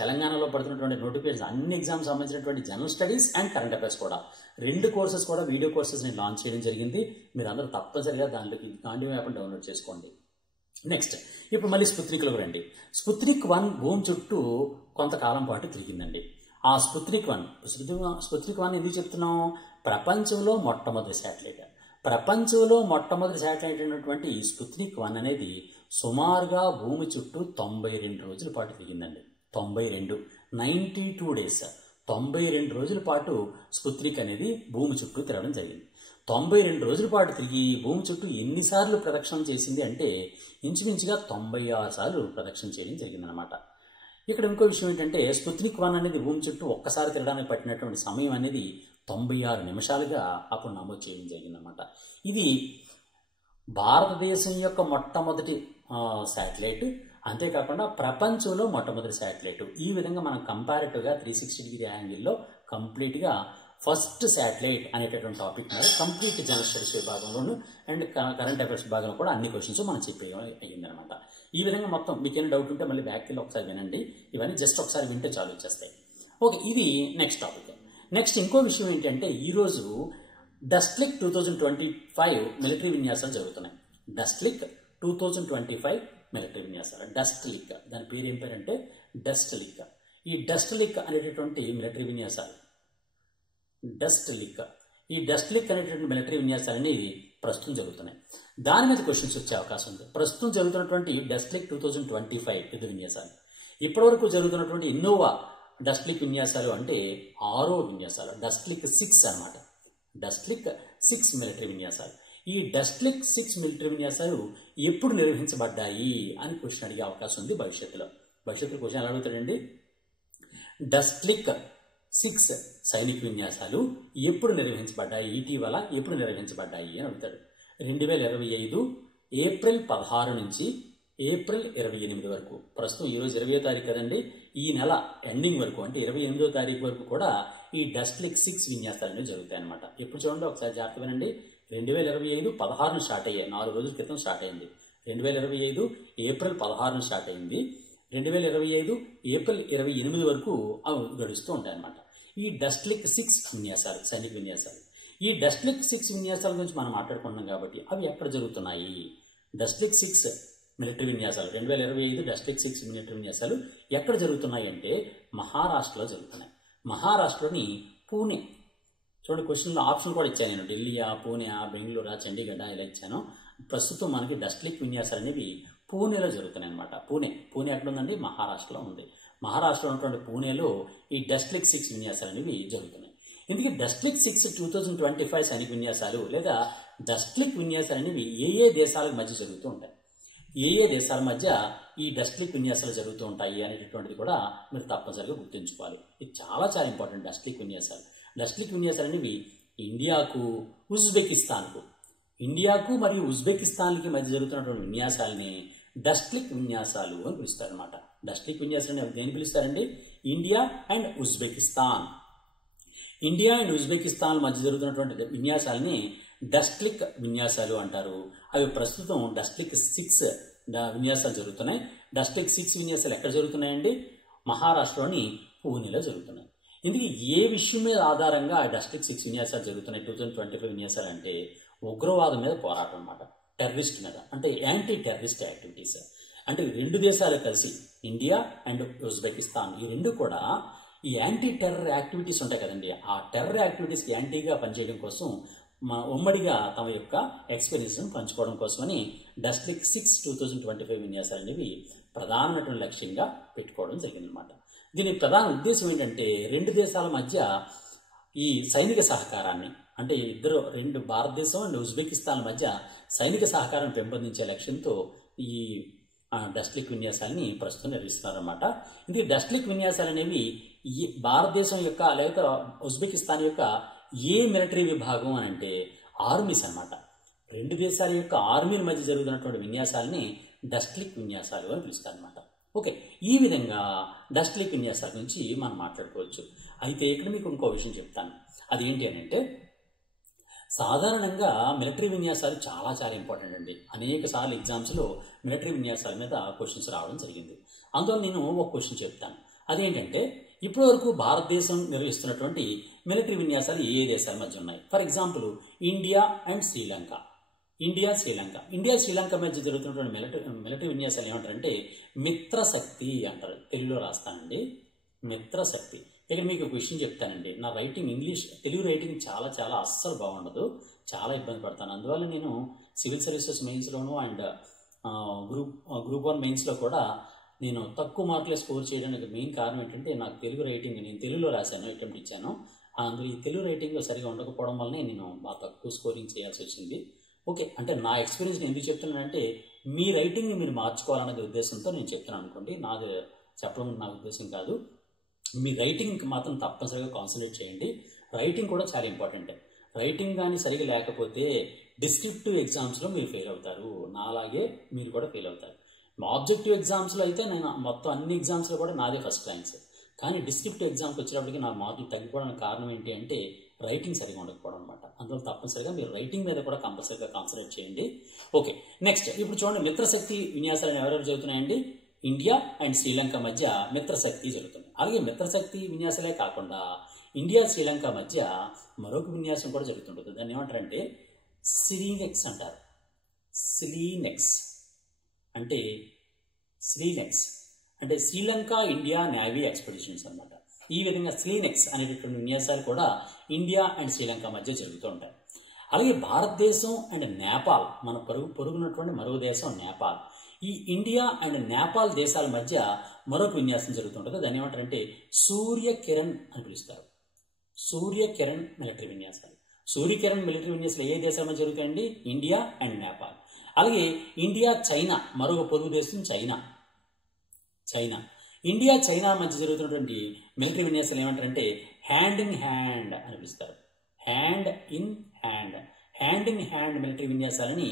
తెలంగాణలో పడుతున్నటువంటి నోటిఫికేషన్ అన్ని ఎగ్జామ్స్ సంబంధించినటువంటి general studies and current affairs కూడా 2 కోర్సెస్ కూడా వీడియో కోర్సెస్ నేను లాంచ్ చేయడం జరిగింది. మీరు అందరూ తప్పనిసరిగా దానిలోకి గాంధీవం యాప్ని డౌన్లోడ్ చేసుకోండి. నెక్స్ట్ ఇప్పుడు మళ్ళీ స్పుత్నిక్లోకి రండి. స్పుత్నిక్ 1 భూమి చుట్టూ కొంతకాలం పాటు తిరిగిందండి. ఆ స్పుత్నిక్ 1 ఎందుకు చెప్తున్నాం? ప్రపంచంలో మొట్టమొదటి శాటిలైట్. ప్రపంచంలో మొట్టమొదటి శాటిలైట్ అయినటువంటి ఈ స్పుత్నిక్ 1 అనేది సుమారుగా భూమి చుట్టూ 92 రోజుల పాటు తిరిగిందండి. 92 డేస్, 92 రోజుల పాటు స్పుత్నిక్ అనేది భూమి చుట్టూ తిరగడం జరిగింది. 92 రోజుల పాటు తిరిగి భూమి చుట్టూ ఎన్నిసార్లు ప్రదక్షిణం చేసింది అంటే ఇంచుమించుగా 96 సార్లు ప్రదక్షిణ చేయడం జరిగిందనమాట. ఇక్కడ ఇంకో విషయం ఏంటంటే స్పుత్నిక్ 1 అనేది భూమి చుట్టూ ఒక్కసారి తిరగడానికి పట్టినటువంటి సమయం అనేది 96 నిమిషాలుగా అప్పుడు నమోదు చేయడం జరిగిందనమాట. ఇది భారతదేశం యొక్క మొట్టమొదటి శాటిలైట్, అంతేకాకుండా ప్రపంచంలో మొట్టమొదటి శాటిలైట్. ఈ విధంగా మనం కంపారిటివ్గా 360 డిగ్రీ యాంగిల్లో కంప్లీట్గా ఫస్ట్ శాటిలైట్ అనేటటువంటి టాపిక్ మీద కంప్లీట్ జనరల్ స్టడీస్ విభాగంలోను అండ్ కరెంట్ అఫైర్స్ విభాగంలో కూడా అన్ని క్వశ్చన్స్ మనం చెప్పే అయ్యిందనమాట. ఈ విధంగా మొత్తం మీకు ఏమైనా డౌట్ ఉంటే మళ్ళీ బ్యాక్ వెళ్ళి ఒకసారి వినండి. ఇవన్నీ జస్ట్ ఒకసారి వింటే చాలు వచ్చేస్తాయి. ఓకే, ఇది నెక్స్ట్ టాపిక్. నెక్స్ట్ ఇంకో విషయం ఏంటంటే ఈరోజు డస్ట్లిక్ 2025 మిలిటరీ విన్యాసాలు జరుగుతున్నాయి. డస్ట్లిక్ 2025 మిలిటరీ విన్యాసాలు. డస్ట్లిక్ దాని పేరు ఏం పేరంటే డస్ట్లిక్. ఈ డస్ట్లిక్ అనేటటువంటి మిలిటరీ విన్యాసాలు ఈ డస్ట్లిక్ అనేటువంటి మిలిటరీ విన్యాసాలు అనేవి ప్రస్తుతం జరుగుతున్నాయి. దాని మీద క్వశ్చన్స్ వచ్చే అవకాశం ఉంది. ప్రస్తుతం జరుగుతున్నటువంటి డస్ట్లిక్ 2025 యుద్ధ విన్యాసాలు, ఇప్పటివరకు జరుగుతున్నటువంటి ఇన్నోవా డస్ట్లిక్ విన్యాసాలు అంటే 6వ విన్యాసాలు, డస్ట్లిక్ 6 అనమాట. డస్ట్లిక్ 6 మిలిటరీ విన్యాసాలు. ఈ డస్ట్లిక్ 6 మిలిటరీ విన్యాసాలు ఎప్పుడు నిర్వహించబడ్డాయి అని క్వశ్చన్ అడిగే అవకాశం ఉంది భవిష్యత్తులో. క్వశ్చన్ ఎలా అడుగుతాడండి? డస్ట్లిక్ 6 సైనిక విన్యాసాలు ఎప్పుడు నిర్వహించబడ్డాయి, ఇటీవల ఎప్పుడు నిర్వహించబడ్డాయి అని అడుగుతాడు. 2025 ఏప్రిల్ 16 నుంచి ఏప్రిల్ 28 వరకు. ప్రస్తుతం ఈరోజు 20వ తారీఖు కదండి, ఈ నెల ఎండింగ్ వరకు అంటే 28వ తారీఖు వరకు కూడా ఈ డస్ట్లిక్ 6 విన్యాసాలు అనేవి జరుగుతాయి అనమాట. ఎప్పుడు చూడండి ఒకసారి జాగ్రత్త వినండి. 2025 16 స్టార్ట్ అయ్యాయి, 4 రోజుల క్రితం స్టార్ట్ అయింది. 2025 ఏప్రిల్ 16 స్టార్ట్ అయింది. 2025 ఏప్రిల్ 28 వరకు అవి గడుస్తూ ఉంటాయి అన్నమాట. ఈ డస్ట్లిక్ 6 విన్యాసాలు సైనిక విన్యాసాలు. ఈ డస్ట్లిక్ 6 విన్యాసాల గురించి మనం మాట్లాడుకుంటున్నాం కాబట్టి అవి ఎక్కడ జరుగుతున్నాయి? డస్ట్లిక్ 6 మిలిటరీ విన్యాసాలు 2025 డస్ట్లిక్ 6 మిలిటరీ విన్యాసాలు ఎక్కడ జరుగుతున్నాయి అంటే మహారాష్ట్రలో జరుగుతున్నాయి. మహారాష్ట్రలోని పూణే. చూడండి క్వశ్చన్లో ఆప్షన్ కూడా ఇచ్చాను నేను. ఢిల్లీయా, పూణే, బెంగళూరా, చండీగఢ ఇలా ఇచ్చాను. ప్రస్తుతం మనకి డస్ట్లిక్ విన్యాసాలు అనేవి పూణేలో జరుగుతున్నాయి అనమాట. పూణే ఎక్కడ ఉందండి? మహారాష్ట్రలో ఉంది. మహారాష్ట్రలో ఉన్నటువంటి పూణేలో ఈ డస్ట్లిక్ 6 విన్యాసాలు అనేవి జరుగుతున్నాయి. ఇందుకే డస్ట్లిక్ 6 2025 సైనిక విన్యాసాలు లేదా డస్ట్లిక్ విన్యాసాలు అనేవి ఏ దేశాల మధ్య జరుగుతూ ఉంటాయి, ఏ దేశాల మధ్య ఈ డస్ట్లిక్ విన్యాసాలు జరుగుతూ ఉంటాయి అనేటటువంటిది కూడా మీరు తప్పనిసరిగా గుర్తుంచుకోవాలి. ఇది చాలా చాలా ఇంపార్టెంట్. డస్ట్లిక్ విన్యాసాలు అనేవి ఇండియాకు మరియు ఉజ్బెకిస్తాన్కి మధ్య జరుగుతున్నటువంటి విన్యాసాలని డస్ట్లిక్ విన్యాసాలు అని పిలుస్తారు అనమాట. డస్ట్లిక్ విన్యాసాలు దేని పిలుస్తారండి? ఇండియా అండ్ ఉజ్బెకిస్తాన్ మధ్య జరుగుతున్నటువంటి విన్యాసాలని డస్ట్లిక్ విన్యాసాలు అంటారు. అవి ప్రస్తుతం డస్ట్లిక్ 6 విన్యాసాలు జరుగుతున్నాయి. డస్ట్లిక్ 6 విన్యాసాలు ఎక్కడ జరుగుతున్నాయండి? మహారాష్ట్రలోని పూణేలో జరుగుతున్నాయి. ఇందుకు ఏ విషయం మీద ఆధారంగా డస్ట్లిక్ 6 విన్యాసాలు జరుగుతున్నాయి 2025 విన్యాసాలు అంటే ఉగ్రవాదం మీద పోరాటం అన్నమాట. టెర్రరిస్ట్ మీద అంటే యాంటీ టెర్రరిస్ట్ యాక్టివిటీస్. అంటే రెండు దేశాలు కలిసి ఇండియా అండ్ ఉజ్బెకిస్తాన్ ఈ రెండు కూడా ఈ యాంటీ టెర్రర్ యాక్టివిటీస్ ఉంటాయి కదండి, ఆ టెర్రర్ యాక్టివిటీస్కి యాంటీగా పనిచేయడం కోసం ఉమ్మడిగా తమ యొక్క ఎక్స్పీరియన్స్ పంచుకోవడం కోసమని డస్ట్లిక్ 6 2025 విన్యాసాలు అనేవి ప్రధానమైనటువంటి లక్ష్యంగా పెట్టుకోవడం జరిగిందనమాట. దీని ప్రధాన ఉద్దేశం ఏంటంటే రెండు దేశాల మధ్య ఈ సైనిక సహకారాన్ని అంటే రెండు భారతదేశం అండ్ ఉజ్బెకిస్తాన్ మధ్య సైనిక సహకారాన్ని పెంపొందించే లక్ష్యంతో ఈ డస్ట్లిక్ విన్యాసాలని ప్రస్తుతం నిర్వహిస్తున్నారన్నమాట. ఇది డస్ట్లిక్ విన్యాసాలు అనేవి భారతదేశం యొక్క లేదా ఉజ్బెకిస్తాన్ యొక్క ఏ మిలిటరీ విభాగం అని అంటే ఆర్మీస్ అన్నమాట. రెండు దేశాల యొక్క ఆర్మీల మధ్య జరుగుతున్నటువంటి విన్యాసాలని డస్ట్లిక్ విన్యాసాలు అని పిలుస్తారు అనమాట. ఓకే, ఈ విధంగా డస్ట్లిక్ విన్యాసాల గురించి మనం మాట్లాడుకోవచ్చు. అయితే ఇక్కడ మీకు ఇంకో విషయం చెప్తాను. అదేంటి అని అంటే సాధారణంగా మిలిటరీ విన్యాసాలు చాలా చాలా ఇంపార్టెంట్ అండి. అనేక సార్లు ఎగ్జామ్స్లో మిలిటరీ విన్యాసాల మీద క్వశ్చన్స్ రావడం జరిగింది. అందులో నేను ఒక క్వశ్చన్ చెప్తాను. అదేంటంటే ఇప్పటి వరకు భారతదేశం నిర్వహిస్తున్నటువంటి మిలిటరీ విన్యాసాలు ఏ దేశాల మధ్య ఉన్నాయి? For example India and Sri Lanka. India Sri Lanka. India Sri Lanka మధ్య జరుగుతున్నటువంటి మిలిటరీ విన్యాసాలు ఏమంటారంటే మిత్రశక్తి అంటారు. తెలుగులో రాస్తానండి, మిత్రశక్తి. ఇక్కడ మీకు ఒక విషయం చెప్తానండి, నా రైటింగ్ తెలుగు రైటింగ్ చాలా చాలా అస్సలు బాగుండదు, చాలా ఇబ్బంది పడతాను. అందువల్ల నేను సివిల్ సర్వీసెస్ మెయిన్స్లోను అండ్ గ్రూప్ 1 మెయిన్స్లో కూడా నేను తక్కువ మార్కులు స్కోర్ చేయడానికి మెయిన్ కారణం ఏంటంటే నాకు తెలుగు రైటింగ్, నేను తెలుగులో రాశాను, అటెంప్ట్ ఇచ్చాను, అందులో ఈ తెలుగు రైటింగ్లో సరిగా ఉండకపోవడం వల్లనే నేను బాగా తక్కువ స్కోరింగ్ చేయాల్సి వచ్చింది. ఓకే, అంటే నా ఎక్స్పీరియన్స్ నేను ఎందుకు చెప్తున్నానంటే మీ రైటింగ్ని మీరు మార్చుకోవాలనే ఉద్దేశంతో నేను చెప్తున్నాను అనుకోండి, నాది చెప్పడం నా ఉద్దేశం కాదు. మీ రైటింగ్కి మాత్రం తప్పనిసరిగా కాన్సన్ట్రేట్ చేయండి. రైటింగ్ కూడా చాలా ఇంపార్టెంట్. రైటింగ్ కానీ సరిగా లేకపోతే డిస్క్రిప్టివ్ ఎగ్జామ్స్లో మీరు ఫెయిల్ అవుతారు, నాలాగే మీరు కూడా ఫెయిల్ అవుతారు. ఆబ్జెక్టివ్ ఎగ్జామ్స్లో అయితే నేను మొత్తం అన్ని ఎగ్జామ్స్లో కూడా నాదే ఫస్ట్ ర్యాంక్స్, కానీ డిస్క్రిప్టివ్ ఎగ్జామ్కి వచ్చేటప్పటికి నా మార్కులు తగ్గిపోవడానికి కారణం ఏంటి అంటే రైటింగ్ సరిగా ఉండకపోవడం అనమాట. అందువల్ల తప్పనిసరిగా మీరు రైటింగ్ మీద కూడా కంపల్సరిగా కాన్సన్ట్రేట్ చేయండి. ఓకే, నెక్స్ట్ ఇప్పుడు చూడండి, మిత్రశక్తి విన్యాసాలు ఎవరెవరు జరుగుతున్నాయండి? ఇండియా అండ్ శ్రీలంక మధ్య మిత్రశక్తి జరుగుతుంది. అలాగే మిత్రశక్తి విన్యాసాలే కాకుండా ఇండియా శ్రీలంక మధ్య మరొక విన్యాసం కూడా జరుగుతుంటుంది. దాన్ని ఏమంటారంటే సిలీనెక్స్ అంటారు. సిలీనెక్స్ అంటే శ్రీలంక ఇండియా నేవీ ఎక్స్పెడిషన్స్ అనమాట. ఈ విధంగా సిలీనెక్స్ అనేటటువంటి విన్యాసాలు కూడా ఇండియా అండ్ శ్రీలంక మధ్య జరుగుతూ ఉంటాయి. అలాగే భారతదేశం అండ్ నేపాల్, మన పొరుగునటువంటి మరో దేశం నేపాల్, ఈ ఇండియా అండ్ నేపాల్ దేశాల మధ్య మరొక విన్యాసం జరుగుతుంటుంది. దాన్ని ఏమంటారంటే సూర్యకిరణ్ అని పిలుస్తారు. సూర్యకిరణ్ మిలిటరీ విన్యాసాలు. సూర్యకిరణ్ మిలిటరీ విన్యాసాలు ఏ దేశాల మధ్య జరుగుతాయండి? India and Nepal. అలాగే ఇండియా చైనా, మరొక పొరుగు దేశం చైనా. ఇండియా చైనా మధ్య జరుగుతున్నటువంటి మిలిటరీ విన్యాసాలు ఏమంటారంటే హ్యాండ్ ఇన్ హ్యాండ్ అని పిలుస్తారు. హ్యాండ్ ఇన్ హ్యాండ్ మిలిటరీ విన్యాసాలని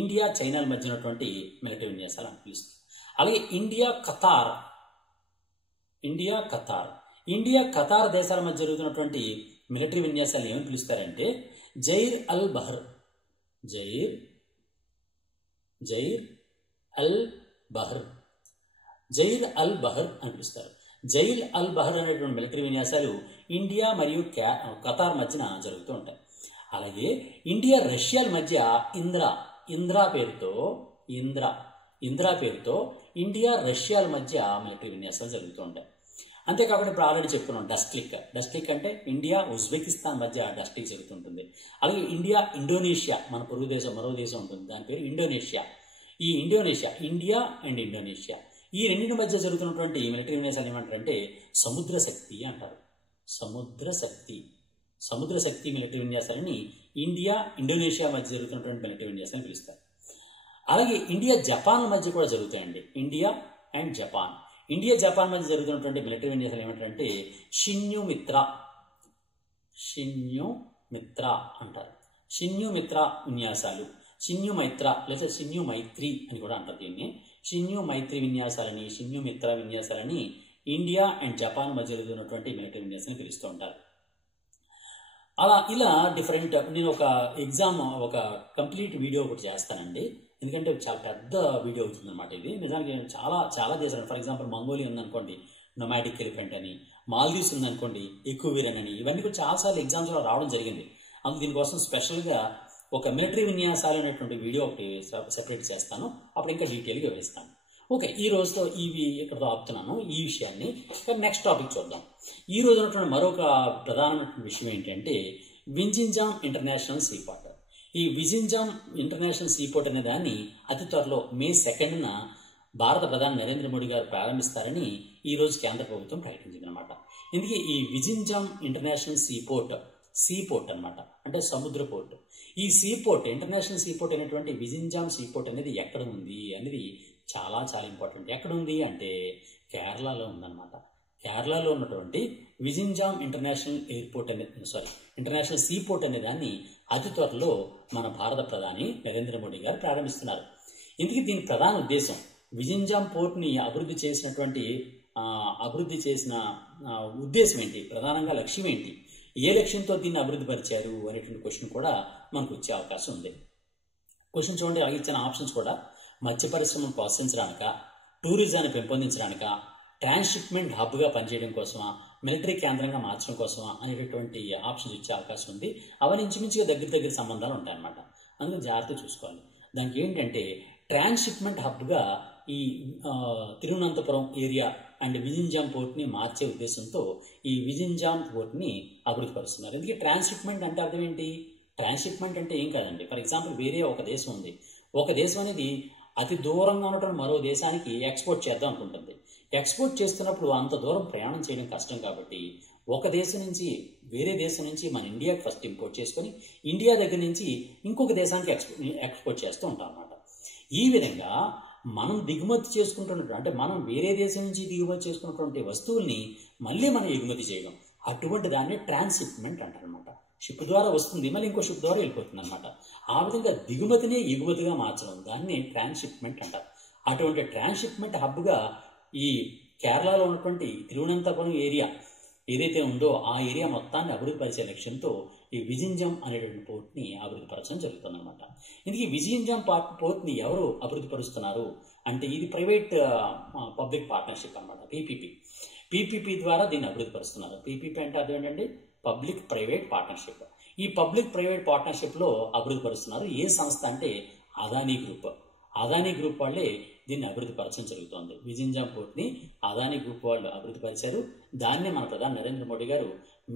ఇండియా చైనాల మధ్య ఉన్నటువంటి మిలిటరీ విన్యాసాలు అని పిలుస్తారు. అలాగే ఇండియా ఖతార్ దేశాల మధ్య జరుగుతున్నటువంటి మిలిటరీ విన్యాసాలు ఏమని పిలుస్తారంటే జైర్ అల్ బహర్ అని పిలుస్తారు. జైర్ అల్ బహర్ అనేటువంటి మిలిటరీ విన్యాసాలు ఇండియా మరియు ఖతార్ మధ్యన జరుగుతూ ఉంటాయి. అలాగే ఇండియా రష్యాల మధ్య ఇంద్రా పేరుతో ఇండియా రష్యాల మధ్య మిలిటరీ విన్యాసాలు జరుగుతూ ఉంటాయి. అంతేకాకుండా ఇప్పుడు ఆల్రెడీ చెప్పుకున్నాం డస్ట్లిక్ అంటే ఇండియా ఉజ్బెకిస్తాన్ మధ్య డస్ట్లిక్ జరుగుతుంటుంది. అలాగే ఇండోనేషియా, మన పొరుగు దేశం మరో దేశం ఉంటుంది, దాని పేరు ఇండోనేషియా. ఈ ఇండియా అండ్ ఇండోనేషియా ఈ రెండింటి మధ్య జరుగుతున్నటువంటి మిలిటరీ విన్యాసాలు ఏమంటారంటే సముద్ర శక్తి అంటారు. సముద్ర శక్తి మిలిటరీ విన్యాసాలని ఇండియా ఇండోనేషియా మధ్య జరుగుతున్నటువంటి మిలిటరీ విన్యాసాలను పిలుస్తారు. అలాగే ఇండియా జపాన్ మధ్య కూడా జరుగుతాయండి. ఇండియా జపాన్ మధ్య జరుగుతున్నటువంటి మిలిటరీ విన్యాసాలు ఏమంటారంటే షిన్యు మిత్ర అంటారు. షిన్యు మిత్ర విన్యాసాలు, షిన్యు మైత్ర లేదా షిన్యు మైత్రి అని కూడా అంటారు దీన్ని. షిన్యు మైత్రి విన్యాసాలని, షిన్యు మిత్ర విన్యాసాలని ఇండియా అండ్ జపాన్ మధ్య జరుగుతున్నటువంటి మిలిటరీ విన్యాసాన్ని పిలుస్తూ ఉంటారు. ఇలా డిఫరెంట్, నేను ఒక కంప్లీట్ వీడియో ఒకటి చేస్తానండి, ఎందుకంటే చాలా పెద్ద వీడియో అవుతుంది అనమాట ఇది. నిజానికి చాలా దేశాలు, ఫర్ ఎగ్జాంపుల్ మంగోలియా ఉందనుకోండి, నొమాడిక్ ఎలిఫెంట్ అని, మాల్దీవ్స్ ఉందనుకోండి, ఎక్విరన్ అని, ఇవన్నీ కూడా చాలాసార్లు ఎగ్జామ్స్లో రావడం జరిగింది. అందుకు దీనికోసం స్పెషల్గా ఒక మిలిటరీ విన్యాసాలు అనేటువంటి వీడియో ఒకటి సెపరేట్ చేస్తాను, అప్పుడు ఇంకా డీటెయిల్గా వివరిస్తాను. ఓకే, ఈ రోజుతో ఇక్కడతో ఆపుతున్నాను ఈ విషయాన్ని. నెక్స్ట్ టాపిక్ చూద్దాం. ఈ రోజు ఉన్నటువంటి మరొక ప్రధానమైన విషయం ఏంటంటే వింజింజామ్ ఇంటర్నేషనల్ సీపోర్ట్. ఈ వింజింజామ్ ఇంటర్నేషనల్ సీపోర్ట్ అనే దాన్ని అతి త్వరలో May 2న భారత ప్రధాని నరేంద్ర మోడీ గారు ప్రారంభిస్తారని ఈ రోజు కేంద్ర ప్రభుత్వం ప్రకటించింది అనమాట. ఇందుకే ఈ వింజింజామ్ ఇంటర్నేషనల్ సీపోర్ట్ అనమాట, అంటే సముద్ర పోర్ట్. ఈ సీపోర్ట్, ఇంటర్నేషనల్ సీపోర్ట్ అయినటువంటి వింజింజామ్ సీపోర్ట్ అనేది ఎక్కడ ఉంది అనేది చాలా చాలా ఇంపార్టెంట్. ఎక్కడ ఉంది అంటే కేరళలో ఉందన్నమాట. కేరళలో ఉన్నటువంటి వింజింజామ్ ఇంటర్నేషనల్ సీపోర్ట్ అనే దాన్ని అతి త్వరలో మన భారత ప్రధాని నరేంద్ర మోడీ గారు ప్రారంభిస్తున్నారు. ఇందుకే దీని ప్రధాన ఉద్దేశం వింజింజామ్ పోర్ట్ని అభివృద్ధి చేసిన ఉద్దేశం ఏంటి, ప్రధానంగా లక్ష్యం ఏంటి, ఏ లక్ష్యంతో దీన్ని అభివృద్ధి పరిచారు అనేటువంటి క్వశ్చన్ కూడా మనకు వచ్చే అవకాశం ఉంది. క్వశ్చన్ చూడండి, ఇచ్చిన ఆప్షన్స్ కూడా మత్స్య పరిశ్రమను ప్రోత్సహించడానిక, టూరిజాన్ని పెంపొందించడానిక, ట్రాన్స్షిప్మెంట్ హబ్గా పనిచేయడం కోసమా, మిలిటరీ కేంద్రంగా మార్చడం కోసమా అనేటటువంటి ఆప్షన్స్ ఇచ్చే అవకాశం ఉంది. అవన్నీ ఇంచుమించుగా దగ్గర సంబంధాలు ఉంటాయన్నమాట. అందుకని జాగ్రత్తగా చూసుకోవాలి. దానికి ఏంటంటే ట్రాన్స్షిప్మెంట్ హబ్గా ఈ తిరువనంతపురం ఏరియా అండ్ విజింజాం పోర్ట్ని మార్చే ఉద్దేశంతో ఈ విజింజాం పోర్ట్ని అభివృద్ధి పరుస్తున్నారు. ఎందుకంటే ట్రాన్స్షిప్మెంట్ అంటే అర్థం ఏంటి? ట్రాన్స్షిప్మెంట్ అంటే ఏం కాదండి. ఫర్ ఎగ్జాంపుల్ వేరే ఒక దేశం ఉంది, ఒక దేశం అనేది అతి దూరంగా ఉన్నటువంటి మరో దేశానికి ఎక్స్పోర్ట్ చేద్దాం అనుకుంటుంది. ఎక్స్పోర్ట్ చేస్తున్నప్పుడు అంత దూరం ప్రయాణం చేయడం కష్టం కాబట్టి ఒక దేశం నుంచి వేరే దేశం నుంచి మన ఇండియాకి ఫస్ట్ ఇంపోర్ట్ చేసుకొని ఇండియా దగ్గర నుంచి ఇంకొక దేశానికి ఎక్స్పోర్ట్ చేస్తూ ఉంటాం అన్నమాట. ఈ విధంగా మనం దిగుమతి చేసుకుంటున్నటువంటి అంటే మనం వేరే దేశం నుంచి దిగుమతి చేసుకున్నటువంటి వస్తువుల్ని మళ్ళీ మనం ఎగుమతి చేయడం, అటువంటి దాన్ని ట్రాన్స్షిప్మెంట్ అంటారనమాట. షిప్ ద్వారా వస్తుంది, మళ్ళీ ఇంకో షిప్ ద్వారా వెళ్ళిపోతుంది అనమాట. ఆ విధంగా దిగుమతిని ఎగుమతిగా మార్చడం, దాన్ని ట్రాన్స్షిప్మెంట్ అంటారు. అటువంటి ట్రాన్స్షిప్మెంట్ హబ్గా ఈ కేరళలో ఉన్నటువంటి తిరువనంతపురం ఏరియా ఏదైతే ఉందో ఆ ఏరియా మొత్తాన్ని అభివృద్ధి పరిచే లక్ష్యంతో ఈ విజింజాం అనేటువంటి పోర్ట్ని అభివృద్ధి పరచడం జరుగుతుందన్నమాట. ఇందుకే విజింజాం పోర్ట్ని ఎవరు అభివృద్ధి పరుస్తున్నారు అంటే ఇది ప్రైవేట్ పబ్లిక్ పార్ట్నర్షిప్ అనమాట, పీపీపీ ద్వారా దీన్ని అభివృద్ధి పరుస్తున్నారు. పీపీపీ అంటే అర్థం ఏంటంటే పబ్లిక్ ప్రైవేట్ పార్ట్నర్షిప్. ఈ పబ్లిక్ ప్రైవేట్ పార్ట్నర్షిప్లో అభివృద్ధి పరుస్తున్నారు. ఏ సంస్థ అంటే అదానీ గ్రూప్ వాళ్ళే దీన్ని అభివృద్ధి పరచడం జరుగుతోంది. విజింజాం పోర్ట్ని అదానీ గ్రూప్ వాళ్ళు అభివృద్ధి పరిచారు. దాన్ని మన ప్రధాని నరేంద్ర మోడీ గారు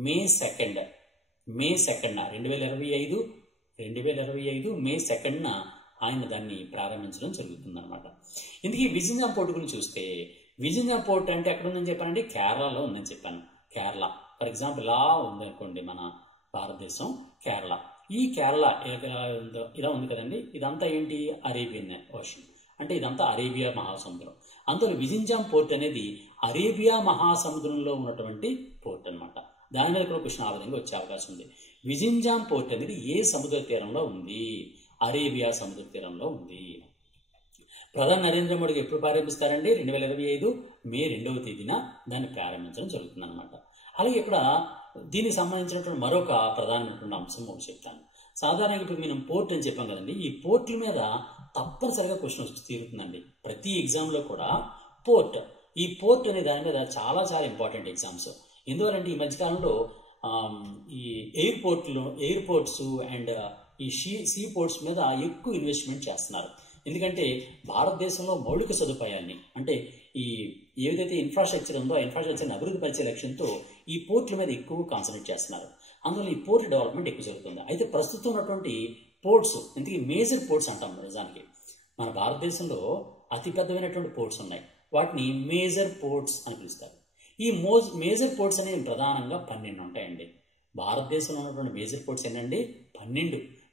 మే 2 2025 మే 2 ఆయన దాన్ని ప్రారంభించడం జరుగుతుందన్నమాట. ఇందుకే విజింజాం పోర్ట్ గురించి చూస్తే, విజింజాం పోర్ట్ అంటే ఎక్కడ ఉందని చెప్పానండి? కేరళలో ఉందని చెప్పాను. కేరళ ఫర్ ఎగ్జాంపుల్ ఇలా ఉంది అనుకోండి, మన భారతదేశం కేరళ. ఈ కేరళ ఇలా ఉంది కదండి, ఇదంతా ఏంటి? అరేబియన్ ఓషన్, అంటే ఇదంతా అరేబియా మహాసముద్రం. అందులో విజింజాం పోర్ట్ అనేది అరేబియా మహాసముద్రంలో ఉన్నటువంటి పోర్ట్ అనమాట. దాని మీద కూడా క్వశ్చన్ ఆ విధంగా వచ్చే అవకాశం ఉంది. విజింజాం పోర్ట్ అనేది ఏ సముద్ర తీరంలో ఉంది? అరేబియా సముద్ర తీరంలో ఉంది. ప్రధాని నరేంద్ర మోడీకి ఎప్పుడు ప్రారంభిస్తారండి? 2025 మే 2 దాన్ని ప్రారంభించడం జరుగుతుంది అనమాట. అలాగే ఇక్కడ దీనికి సంబంధించినటువంటి మరొక ప్రధానమైనటువంటి అంశం ఒకటి చెప్తాను. సాధారణంగా ఇప్పుడు మనం పోర్ట్ అని చెప్పాం కదండి, ఈ పోర్ట్ల మీద తప్పనిసరిగా క్వశ్చన్ వచ్చి తీరుతుందండి. ప్రతి ఎగ్జామ్లో కూడా ఈ పోర్ట్ అనే దాని మీద చాలా ఇంపార్టెంట్ ఎగ్జామ్స్. ఎందువల్లంటే ఈ మధ్యకాలంలో ఈ ఎయిర్పోర్ట్స్ అండ్ ఈ సీ పోర్ట్స్ మీద ఎక్కువ ఇన్వెస్ట్మెంట్ చేస్తున్నారు. ఎందుకంటే భారతదేశంలో మౌలిక సదుపాయాల్ని అంటే ఈ ఏదైతే ఇన్ఫ్రాస్ట్రక్చర్ ఉందో ఆ ఇన్ఫ్రాస్ట్రక్చర్ని అభివృద్ధి పరిచే లక్ష్యంతో ఈ పోర్ట్ల మీద ఎక్కువ కాన్సన్ట్రేట్ చేస్తున్నారు. అందువల్ల ఈ పోర్ట్ డెవలప్మెంట్ ఎక్కువ జరుగుతుంది. అయితే ప్రస్తుతం ఉన్నటువంటి పోర్ట్స్ ఇంతకీ మేజర్ పోర్ట్స్ అంటాం. నిజానికి మన భారతదేశంలో అతిపెద్దమైనటువంటి పోర్ట్స్ ఉన్నాయి, వాటిని మేజర్ పోర్ట్స్ అని పిలుస్తారు. ఈ మేజర్ పోర్ట్స్ అనేవి ప్రధానంగా 12 ఉంటాయండి. భారతదేశంలో ఉన్నటువంటి మేజర్ పోర్ట్స్ ఏంటండి?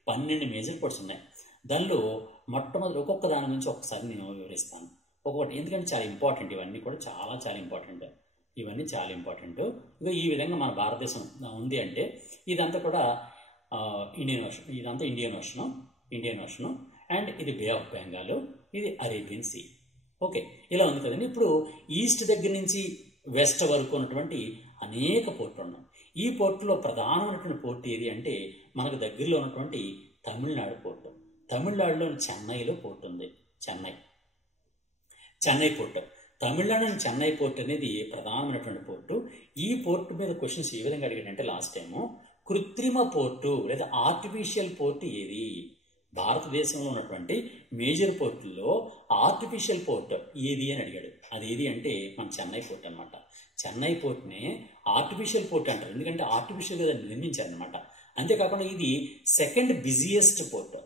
12 మేజర్ పోర్ట్స్ ఉన్నాయి. దానిలో మొట్టమొదటి ఒక్కొక్క దాని నుంచి ఒకసారి నేను వివరిస్తాను ఒక్కొక్కటి, ఎందుకంటే చాలా ఇంపార్టెంట్. ఇవన్నీ కూడా చాలా ఇంపార్టెంట్. ఇంకా ఈ విధంగా మన భారతదేశం ఉంది అంటే ఇదంతా కూడా ఇండియన్ ఓషన్ అండ్ ఇది బే ఆఫ్ బెంగాల్, ఇది అరేబియన్ సీ. ఓకే, ఇలా ఉంది కదండి. ఇప్పుడు ఈస్ట్ దగ్గర నుంచి వెస్ట్ వరకు ఉన్నటువంటి అనేక పోర్టులు ఉన్నాయి. ఈ పోర్టులో ప్రధానమైనటువంటి పోర్టు ఏది అంటే మనకు దగ్గరలో ఉన్నటువంటి తమిళనాడు పోర్టు. తమిళనాడులోని చెన్నైలో పోర్టు ఉంది, చెన్నై పోర్టు. తమిళనాడులోని చెన్నై పోర్టు అనేది ప్రధానమైనటువంటి పోర్టు. ఈ పోర్టు మీద క్వశ్చన్స్ ఏ విధంగా అడిగాడంటే లాస్ట్ టైము కృత్రిమ పోర్టు లేదా ఆర్టిఫిషియల్ పోర్టు ఏది? భారతదేశంలో ఉన్నటువంటి మేజర్ పోర్టుల్లో ఆర్టిఫిషియల్ పోర్ట్ ఏది అని అడిగాడు. అది ఏది అంటే మన చెన్నై పోర్ట్ అనమాట. చెన్నై పోర్ట్నే ఆర్టిఫిషియల్ పోర్ట్ అంటారు, ఎందుకంటే ఆర్టిఫిషియల్గా దాన్ని నిర్మించారనమాట. అంతేకాకుండా ఇది సెకండ్ బిజియెస్ట్ పోర్ట్,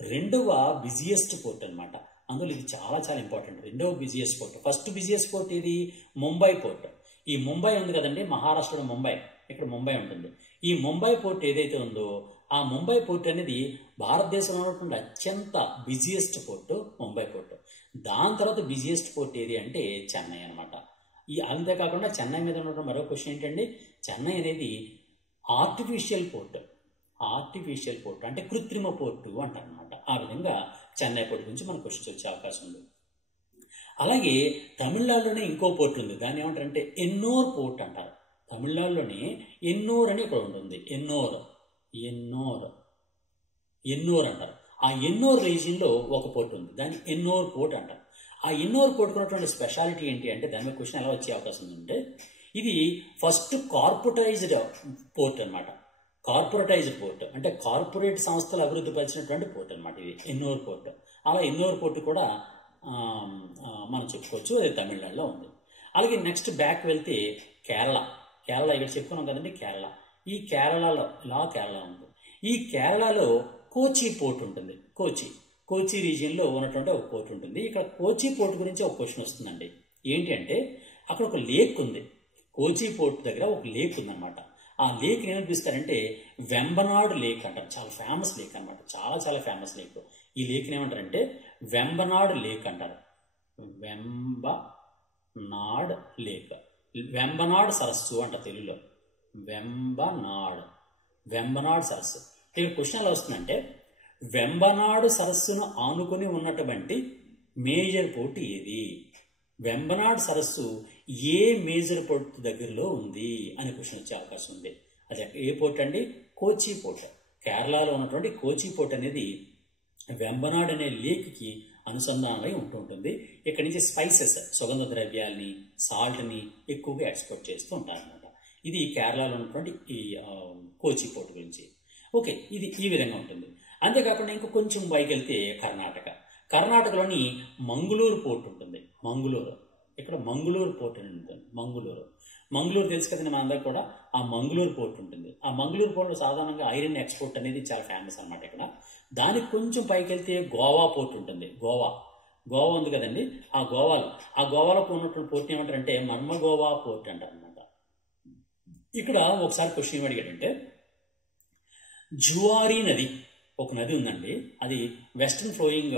రెండవ బిజియెస్ట్ పోర్ట్ అనమాట. అందులో ఇది చాలా ఇంపార్టెంట్. రెండవ busiest port. First busiest port ఇది ముంబై పోర్ట్. ఈ ముంబై ఉంది కదండి, మహారాష్ట్రలో ముంబై, ఇక్కడ ముంబై ఉంటుంది. ఈ ముంబై పోర్ట్ ఏదైతే ఉందో ఆ ముంబై పోర్ట్ అనేది భారతదేశంలో ఉన్నటువంటి అత్యంత బిజియెస్ట్ పోర్టు ముంబై పోర్టు. దాని తర్వాత బిజియెస్ట్ పోర్ట్ ఏది అంటే చెన్నై అనమాట. అంతేకాకుండా చెన్నై మీద ఉన్నటువంటి మరో క్వశ్చన్ ఏంటండి, చెన్నై అనేది ఆర్టిఫిషియల్ పోర్ట్ అంటే కృత్రిమ పోర్టు అంటారనమాట. ఆ విధంగా చెన్నై పోర్ట్ గురించి మనకు క్వశ్చన్స్ వచ్చే అవకాశం ఉంది. అలాగే తమిళనాడులోనే ఇంకో పోర్ట్ ఉంది, దాన్ని ఏమంటారంటే ఎన్నోర్ పోర్ట్ అంటారు. తమిళనాడులోనే ఎన్నోర్ అని ఇక్కడ ఉంటుంది, ఎన్నోర్ అంటారు. ఆ ఎన్నోర్ రీజియన్లో ఒక పోర్ట్ ఉంది, దాన్ని ఎన్నోర్ పోర్ట్ అంటారు. ఆ ఎన్నోర్ పోర్ట్ ఉన్నటువంటి స్పెషాలిటీ ఏంటి అంటే దాని మీద క్వశ్చన్ ఎలా వచ్చే అవకాశం ఉందంటే ఇది ఫస్ట్ కార్పొరేటైజ్డ్ పోర్ట్ అనమాట. కార్పొరేటైజ్డ్ పోర్ట్, అంటే కార్పొరేట్ సంస్థలు అభివృద్ధి పరిచినటువంటి పోర్ట్ అనమాట ఇది ఎన్నూరు పోర్ట్. అలా ఎన్నూరు పోర్ట్ కూడా మనం చెప్పుకోవచ్చు, అది తమిళనాడులో ఉంది. అలాగే నెక్స్ట్ బ్యాక్ వెళ్తే కేరళ ఇక్కడ చెప్పుకున్నాం కదండి కేరళ. ఈ కేరళలో కేరళ ఉంది. ఈ కేరళలో కోచి పోర్ట్ ఉంటుంది. కోచి రీజియన్లో ఉన్నటువంటి ఒక పోర్ట్ ఉంటుంది. ఇక్కడ కోచి పోర్ట్ గురించి ఒక క్వశ్చన్ వస్తుందండి. ఏంటి అంటే అక్కడ ఒక లేక్ ఉంది. కోచి పోర్ట్ దగ్గర ఒక లేక్ ఉందన్నమాట. ఆ లేక్ ఏమనిపిస్తారంటే వెంబనాడ్ లేక్ అంటారు. చాలా ఫేమస్ లేక్ అనమాట, చాలా ఫేమస్ లేక్. ఈ లేక్ ఏమంటారంటే వెంబనాడ్ లేక్ అంటారు. వెంబనాడ్ లేక్, వెంబనాడ్ సరస్సు అంట తెలుగులో. వెంబనాడ్ సరస్సు. ఇక్కడ క్వశ్చన్ ఎలా వస్తుందంటే వెంబనాడు సరస్సును ఆనుకొని ఉన్నటువంటి మేజర్ పోర్ట్ ఏది? వెంబనాడ్ సరస్సు ఏ మేజర్ పోర్ట్ దగ్గరలో ఉంది అనే క్వశ్చన్ వచ్చే అవకాశం ఉంది. అది ఏ పోర్ట్ అండి? కోచి పోర్ట్. కేరళలో ఉన్నటువంటి కోచి పోర్ట్ అనేది వెంబనాడ్ అనే లేక్కి అనుసంధానమై ఉంటుంది. ఇక్కడి నుంచి స్పైసెస్, సుగంధ ద్రవ్యాలని, సాల్ట్ని ఎక్కువగా ఎక్స్పోర్ట్ చేస్తూ ఉంటారన్నమాట. ఇది కేరళలో ఉన్నటువంటి ఈ కోచి పోర్ట్ గురించి. ఓకే, ఇది ఈ విధంగా ఉంటుంది. అంతేకాకుండా ఇంకా కొంచెం పైకి వెళ్తే కర్ణాటకలోని మంగళూరు పోర్ట్ ఉంటుంది. ఇక్కడ మంగళూరు పోర్ట్ అని ఉంటుంది. మంగళూరు తెలుసు కదండి మనందరికి కూడా. ఆ మంగళూరు పోర్ట్ ఉంటుంది. ఆ మంగళూరు పోర్ట్లో సాధారణంగా ఐరన్ ఎక్స్పోర్ట్ అనేది చాలా ఫేమస్ అనమాట ఇక్కడ. దానికి కొంచెం పైకి వెళ్తే గోవా పోర్ట్ ఉంటుంది. గోవా ఉంది కదండి. ఆ గోవాలో ఉన్నటువంటి పోర్ట్ ఏమంటారంటే మర్మగోవా పోర్ట్ అంటారు అనమాట. ఇక్కడ ఒకసారి క్వశ్చన్ ఏమి అడిగాడంటే జువారీ నది, ఒక నది ఉందండి. అది వెస్టర్న్ ఫ్లోయింగ్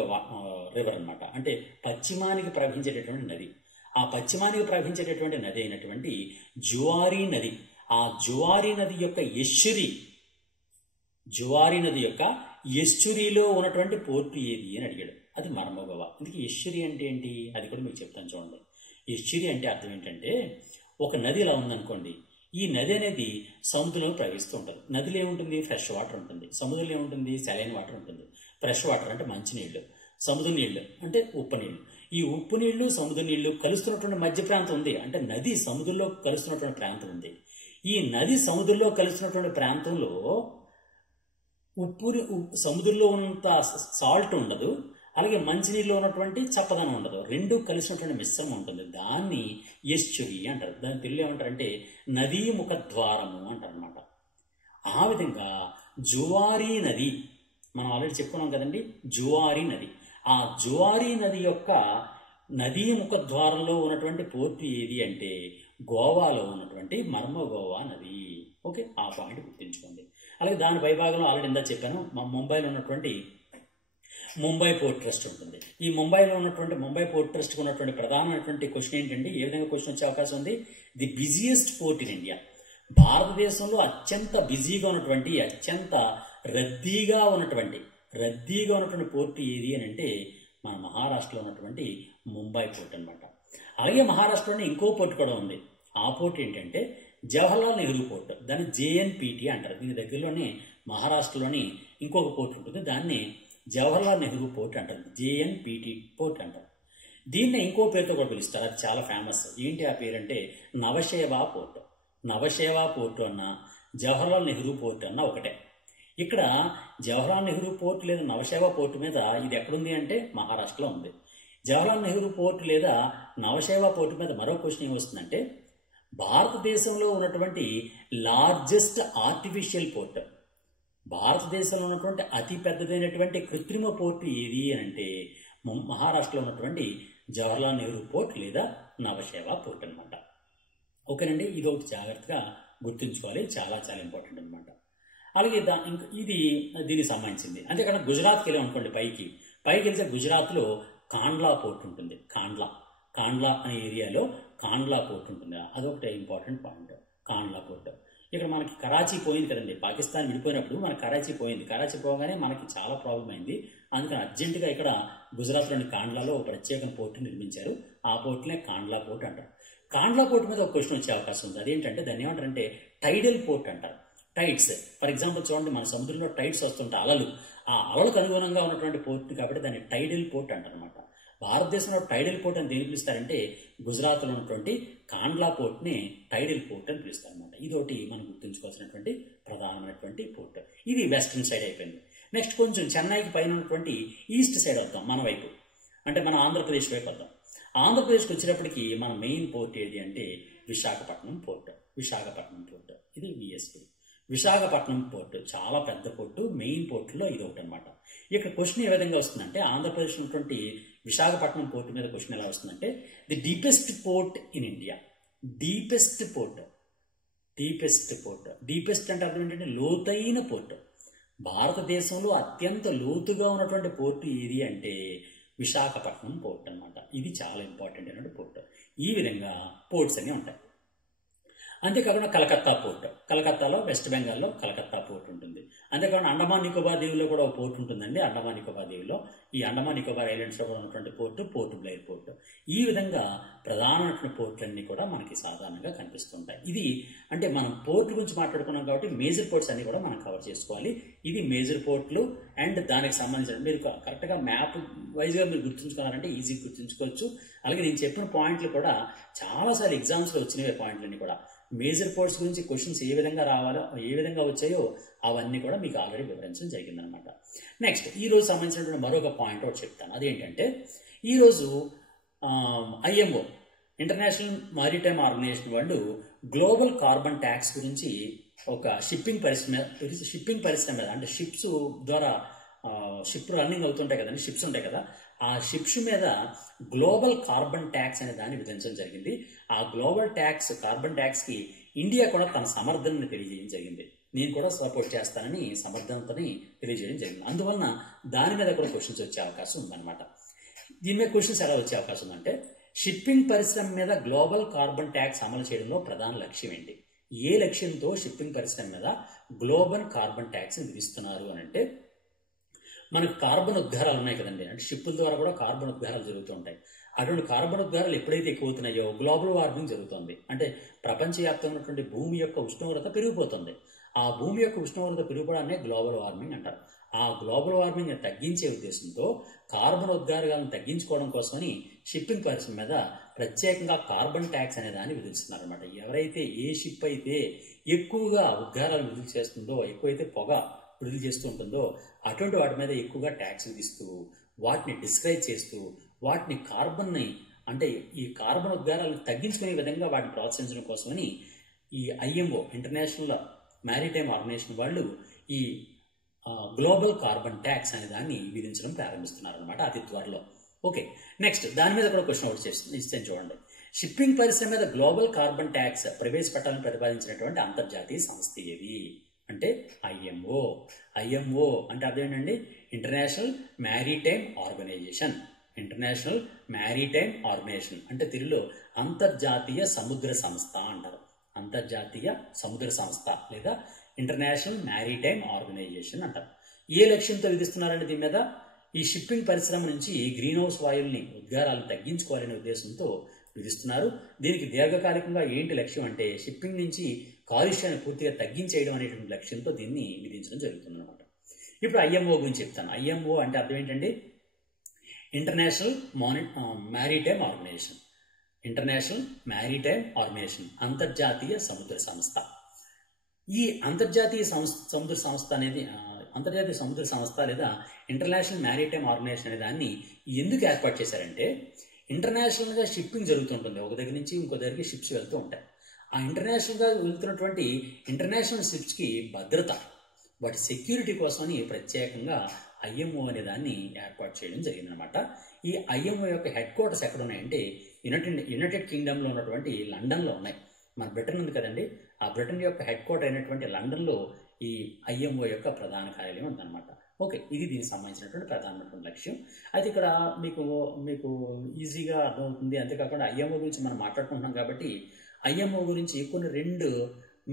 రివర్ అనమాట. అంటే పశ్చిమానికి ప్రవహించేటటువంటి నది. ఆ పశ్చిమానికి ప్రవహించేటటువంటి నది అయినటువంటి జువారీ నది, ఆ జువారీ నది యొక్క ఎస్చురీలో ఉన్నటువంటి పోర్టు ఏది అని అడిగాడు. అది మర్మగోవా. అందుకే ఎస్చురీ అంటే ఏంటి అది కూడా మీకు చెప్తాను చూడండి. ఎస్చురీ అంటే అర్థం ఏంటంటే ఒక నది ఇలా ఉందనుకోండి. ఈ నది అనేది సముద్రంలో ప్రవహిస్తూ ఉంటుంది. నదిలో ఏముంటుంది? ఫ్రెష్ వాటర్ ఉంటుంది. సముద్రంలో ఏముంటుంది? సెలైన్ వాటర్ ఉంటుంది. ఫ్రెష్ వాటర్ అంటే మంచినీళ్ళు, సముద్ర నీళ్లు అంటే ఉప్పు నీళ్లు. ఈ ఉప్పు నీళ్లు, సముద్ర నీళ్లు కలుస్తున్నటువంటి మధ్య ప్రాంతం ఉంది. అంటే నది సముద్రంలో కలుస్తున్నటువంటి ప్రాంతం ఉంది. ఈ నది సముద్రంలో కలుస్తున్నటువంటి ప్రాంతంలో సముద్రంలో ఉన్నంత సాల్ట్ ఉండదు, అలాగే మంచినీళ్ళలో ఉన్నటువంటి చప్పదనం ఉండదు. రెండు కలిసినటువంటి మిశ్రమం ఉంటుంది. దాన్ని ఎస్చురీ అంటారు. దాని తెలుగులో ఏమంటారంటే నదీ ముఖద్వారము అంటారు అనమాట. ఆ విధంగా జువారీ నది మనం ఆల్రెడీ చెప్పుకున్నాం కదండి. జువారీ నది, ఆ జువారీ నది యొక్క నదీ ముఖద్వారంలో ఉన్నటువంటి పోర్టు ఏది అంటే గోవాలో ఉన్నటువంటి మర్మగోవా నది. ఓకే, ఆ పాయింట్ గుర్తుంచుకోండి. అలాగే దాని పైభాగంలో ఆల్రెడీ ఇందా చెప్పాను, మా ముంబైలో ఉన్నటువంటి ముంబై పోర్ట్ ట్రస్ట్ ఉంటుంది. ఈ ముంబైలో ఉన్నటువంటి ముంబై పోర్ట్ ట్రస్ట్కి ఉన్నటువంటి ప్రధానమైనటువంటి క్వశ్చన్ ఏంటంటే ఏ విధంగా క్వశ్చన్ వచ్చే అవకాశం ఉంది? The busiest port in India. భారతదేశంలో అత్యంత బిజీగా ఉన్నటువంటి, అత్యంత రద్దీగా ఉన్నటువంటి పోర్ట్ ఏది అని అంటే మన మహారాష్ట్రలో ఉన్నటువంటి ముంబై పోర్ట్ అనమాట. అలాగే మహారాష్ట్రలోనే ఇంకో పోర్ట్ కూడా ఉంది. ఆ పోర్ట్ ఏంటంటే జవహర్లాల్ నెహ్రూ పోర్ట్. దాన్ని JNPT అంటారు. దీని దగ్గరలోనే మహారాష్ట్రలోని ఇంకొక పోర్ట్ ఉంటుంది. దాన్ని జవహర్లాల్ నెహ్రూ పోర్ట్ అంటారు. JNPT పోర్ట్ అంటారు. దీన్ని ఇంకో పేరుతో కూడా పిలుస్తారు. అది చాలా ఫేమస్. ఏంటి ఆ పేరు అంటే నవశేవా పోర్ట్. నవశేవా పోర్టు అన్న జవహర్లాల్ నెహ్రూ పోర్ట్ అన్న ఒకటే. ఇక్కడ జవహర్లాల్ నెహ్రూ పోర్ట్ లేదా నవశేవా పోర్టు మీద ఇది ఎక్కడుంది అంటే మహారాష్ట్రలో ఉంది. జవహర్లాల్ నెహ్రూ పోర్ట్ లేదా నవశేవా పోర్టు మీద మరో క్వశ్చన్ ఏమొస్తుందంటే భారతదేశంలో ఉన్నటువంటి లార్జెస్ట్ ఆర్టిఫిషియల్ పోర్ట్, భారతదేశంలో ఉన్నటువంటి అతి పెద్దదైనటువంటి కృత్రిమ పోర్టు ఏది అని అంటే మహారాష్ట్రలో ఉన్నటువంటి జవహర్లాల్ నెహ్రూ పోర్ట్ లేదా నవశేవా పోర్ట్ అనమాట. ఓకేనండి, ఇది ఒకటి జాగ్రత్తగా గుర్తుంచుకోవాలి. చాలా చాలా ఇంపార్టెంట్ అనమాట. అలాగే ఇది దీనికి సంబంధించింది. అంతేకాకుండా గుజరాత్కి వెళ్ళాం అనుకోండి, పైకి వెళ్తే గుజరాత్లో కాండ్లా పోర్ట్ ఉంటుంది. కాండ్లా అనే ఏరియాలో కాండ్లా పోర్ట్ ఉంటుంది. అదొకటి ఇంపార్టెంట్ పాయింట్. కాండ్లా పోర్ట్. ఇక్కడ మనకి కరాచీ పోయింది కదండి. పాకిస్తాన్ విడిపోయినప్పుడు మనకి కరాచీ పోయింది. కరాచీ పోగానే మనకి చాలా ప్రాబ్లం అయింది. అందుకని అర్జెంటుగా ఇక్కడ గుజరాత్లోని కాండ్లాలో ఒక ప్రత్యేక పోర్టు నిర్మించారు. ఆ పోర్టునే కాండ్లా పోర్ట్ అంటారు. కాండ్లా పోర్ట్ మీద ఒక క్వశ్చన్ వచ్చే అవకాశం ఉంది. అదేంటంటే దాన్ని ఏమంటారంటే టైడల్ పోర్ట్ అంటారు. టైడ్స్, ఫర్ ఎగ్జాంపుల్ చూడండి, మన సముద్రంలో టైడ్స్ వస్తుంటాయి, అలలు. ఆ అలలకు అనుగుణంగా ఉన్నటువంటి పోర్ట్ కాబట్టి దాన్ని టైడల్ పోర్ట్ అంటారు అనమాట. భారతదేశంలో టైడల్ పోర్ట్ అని దేని పిలుస్తారంటే గుజరాత్లో ఉన్నటువంటి కాండ్లా పోర్ట్ని టైడల్ పోర్ట్ అని పిలుస్తారు అనమాట. ఇదొకటి మనం గుర్తుంచుకోవాల్సినటువంటి ప్రధానమైనటువంటి పోర్ట్. ఇది వెస్ట్రన్ సైడ్ అయిపోయింది. నెక్స్ట్ కొంచెం చెన్నైకి పైన ఉన్నటువంటి ఈస్ట్ సైడ్ వద్దాం, మన వైపు అంటే మన ఆంధ్రప్రదేశ్ వైపు వద్దాం. ఆంధ్రప్రదేశ్కి వచ్చేటప్పటికి మన మెయిన్ పోర్ట్ ఏది అంటే విశాఖపట్నం పోర్ట్. విశాఖపట్నం పోర్ట్ ఇది విఎస్పి. విశాఖపట్నం పోర్టు చాలా పెద్ద పోర్టు, మెయిన్ పోర్టులో ఇది ఒకటి అనమాట. ఇక్కడ క్వశ్చన్ ఏ విధంగా వస్తుందంటే ఆంధ్రప్రదేశ్ ఉన్నటువంటి విశాఖపట్నం పోర్టు మీద క్వశ్చన్ ఎలా వస్తుందంటే the deepest port in India. Deepest port, deepest port, deepest అంటే అర్థం ఏంటంటే లోతైన పోర్టు. భారతదేశంలో అత్యంత లోతుగా ఉన్నటువంటి పోర్టు ఏది అంటే విశాఖపట్నం పోర్ట్ అనమాట. ఇది చాలా ఇంపార్టెంట్ అయినటువంటి పోర్టు. ఈ విధంగా పోర్ట్స్ అన్నీ ఉంటాయి. అంతేకాకుండా కలకత్తా పోర్ట్, కలకత్తాలో వెస్ట్ బెంగాల్లో కలకత్తా పోర్ట్ ఉంటుంది. అంతేకాకుండా అండమాన్ నికోబార్ దీవుల్లో కూడా ఒక పోర్ట్ ఉంటుందండి. అండమాన్ నికోబార్ దీవుల్లో ఈ అండమాన్ నికోబార్ ఐలాండ్స్లో కూడా ఉన్నటువంటి పోర్టు పోర్ట్ బ్లెయిర్ పోర్ట్. ఈ విధంగా ప్రధానమైనటువంటి పోర్టులన్నీ కూడా మనకి సాధారణంగా కనిపిస్తుంటాయి. ఇది అంటే మనం పోర్ట్ గురించి మాట్లాడుకున్నాం కాబట్టి మేజర్ పోర్ట్స్ అన్ని కూడా మనం కవర్ చేసుకోవాలి. ఇది మేజర్ పోర్ట్లు అండ్ దానికి సంబంధించిన మీరు కరెక్ట్గా మ్యాప్ వైజ్గా మీరు గుర్తుంచుకున్నారంటే ఈజీగా గుర్తుంచుకోవచ్చు. అలాగే నేను చెప్పిన పాయింట్లు కూడా చాలాసార్లు ఎగ్జామ్స్లో వచ్చినవే పాయింట్లన్నీ కూడా. మేజర్ పోర్ట్స్ గురించి క్వశ్చన్స్ ఏ విధంగా రావాలో ఏ విధంగా వచ్చాయో అవన్నీ కూడా మీకు ఆల్రెడీ వివరించడం జరిగిందనమాట. నెక్స్ట్ ఈరోజు సంబంధించినటువంటి మరొక పాయింట్ ఒకటి చెప్తాను. అదేంటంటే ఈరోజు ఐఎంఓ ఇంటర్నేషనల్ మారిటైమ్ ఆర్గనైజేషన్ వాళ్ళు గ్లోబల్ కార్బన్ ట్యాక్స్ గురించి ఒక షిప్పింగ్ పరిశ్రమ మీద అంటే షిప్స్ ద్వారా షిప్ రన్నింగ్ అవుతుంటాయి కదండి, షిప్స్ ఉంటాయి కదా, ఆ షిప్స్ మీద గ్లోబల్ కార్బన్ ట్యాక్స్ అనే దాన్ని విధించడం జరిగింది. ఆ గ్లోబల్ ట్యాక్స్ కార్బన్ ట్యాక్స్కి ఇండియా కూడా తన సమర్థనని తెలియజేయడం జరిగింది. నేను కూడా సపోర్ట్ చేస్తానని సమర్థనతని తెలియజేయడం జరిగింది. అందువలన దాని మీద కూడా క్వశ్చన్స్ వచ్చే అవకాశం ఉందన్నమాట. దీని మీద క్వశ్చన్స్ ఎలా వచ్చే అవకాశం ఉందంటే షిప్పింగ్ పరిశ్రమ మీద గ్లోబల్ కార్బన్ ట్యాక్స్ అమలు చేయడంలో ప్రధాన లక్ష్యం ఏంటి, ఏ లక్ష్యంతో షిప్పింగ్ పరిశ్రమ మీద గ్లోబల్ కార్బన్ ట్యాక్స్ విధిస్తున్నారు అని అంటే మనకు కార్బన్ ఉద్గారాలు ఉన్నాయి కదండి, అంటే షిప్పుల ద్వారా కూడా కార్బన్ ఉద్గారాలు జరుగుతూ ఉంటాయి. అటువంటి కార్బన్ ఉద్గారాలు ఎప్పుడైతే ఎక్కువ అవుతున్నాయో గ్లోబల్ వార్మింగ్ జరుగుతుంది. అంటే ప్రపంచవ్యాప్తంగా ఉన్నటువంటి భూమి యొక్క ఉష్ణోగ్రత పెరిగిపోతుంది. ఆ భూమి యొక్క ఉష్ణోగ్రత పెరిగిపోవడాన్ని గ్లోబల్ వార్మింగ్ అంటారు. ఆ గ్లోబల్ వార్మింగ్ని తగ్గించే ఉద్దేశంతో కార్బన్ ఉద్గారాలను తగ్గించుకోవడం కోసమని షిప్పింగ్ పరిశ్రమ మీద ప్రత్యేకంగా కార్బన్ ట్యాక్స్ అనే దాన్ని విధిస్తున్నారు అనమాట. ఎవరైతే ఏ షిప్ అయితే ఎక్కువగా ఉద్గారాలు విడుదల చేస్తుందో, ఎక్కువైతే పొగ విడుదల చేస్తూ ఉంటుందో అటువంటి వాటి మీద ఎక్కువగా ట్యాక్స్ విధిస్తూ వాటిని డిస్కరేజ్ చేస్తూ వాటిని కార్బన్ని అంటే ఈ కార్బన్ ఉద్గారాలను తగ్గించుకునే విధంగా వాటిని ప్రోత్సహించడం కోసమని ఈ ఐఎంఓ ఇంటర్నేషనల్ మ్యారిటైమ్ ఆర్గనైజేషన్ వాళ్ళు ఈ గ్లోబల్ కార్బన్ ట్యాక్స్ అనే దాన్ని విధించడం ప్రారంభిస్తున్నారు అనమాట అతి త్వరలో. ఓకే, నెక్స్ట్ దాని మీద కూడా క్వశ్చన్ ఒకటి ఇస్తాను చూడండి. షిప్పింగ్ పరిశ్రమ మీద గ్లోబల్ కార్బన్ ట్యాక్స్ ప్రవేశపెట్టాలని ప్రతిపాదించినటువంటి అంతర్జాతీయ సంస్థ ఏది అంటే ఐఎంఓ. ఐఎంఓ అంటే అదేంటండి international maritime organisation. International maritime organisation అంటే తెలుగులో అంతర్జాతీయ సముద్ర సంస్థ అంటారు. అంతర్జాతీయ సముద్ర సంస్థ లేదా ఇంటర్నేషనల్ మ్యారిటైమ్ ఆర్గనైజేషన్ అంటారు. ఏ లక్ష్యంతో విధిస్తున్నారంటే దీని మీద ఈ షిప్పింగ్ పరిశ్రమ నుంచి గ్రీన్ హౌస్ వాయువుల్ని ఉద్గారాలను తగ్గించుకోవాలనే ఉద్దేశంతో విధిస్తున్నారు. దీనికి దీర్ఘకాలికంగా ఏంటి లక్ష్యం అంటే షిప్పింగ్ నుంచి కాలుష్యాన్ని పూర్తిగా తగ్గించేయడం అనేటువంటి లక్ష్యంతో దీన్ని విధించడం జరుగుతుంది అనమాట. ఇప్పుడు ఐఎంఓ గురించి చెప్తాను. ఐఎంఓ అంటే అర్థం ఏంటండి international maritime organisation. International maritime organisation అంతర్జాతీయ సముద్ర సంస్థ. ఈ అంతర్జాతీయ సముద్ర సంస్థ అనేది అంతర్జాతీయ సముద్ర సంస్థ లేదా ఇంటర్నేషనల్ మ్యారిటైమ్ ఆర్గనైజేషన్ అనే దాన్ని ఎందుకు ఏర్పాటు చేశారంటే ఇంటర్నేషనల్గా షిప్పింగ్ జరుగుతుంటుంది, ఒక దగ్గర నుంచి ఇంకో దగ్గరికి షిప్స్ వెళ్తూ ఉంటాయి. ఆ ఇంటర్నేషనల్గా వెళ్తున్నటువంటి ఇంటర్నేషనల్ షిప్స్కి భద్రత, వాటి సెక్యూరిటీ కోసమని ప్రత్యేకంగా ఐఎంఓ అనే దాన్ని ఏర్పాటు చేయడం జరిగిందనమాట. ఈ ఐఎంఓ యొక్క హెడ్ క్వార్టర్స్ ఎక్కడ ఉన్నాయంటే యునైటెడ్ కింగ్డమ్లో ఉన్నటువంటి లండన్లో ఉన్నాయి. మన బ్రిటన్ ఉంది కదండి, ఆ బ్రిటన్ యొక్క హెడ్ క్వార్టర్ అయినటువంటి లండన్లో ఈ ఐఎంఓ యొక్క ప్రధాన కార్యాలయం ఉందన్నమాట. ఓకే, ఇది దీనికి సంబంధించినటువంటి ప్రధానమైనటువంటి లక్ష్యం. అయితే ఇక్కడ మీకు ఈజీగా అర్థమవుతుంది. అంతేకాకుండా ఐఎంఓ గురించి మనం మాట్లాడుకుంటున్నాం కాబట్టి ఐఎంఓ గురించి కొన్ని 2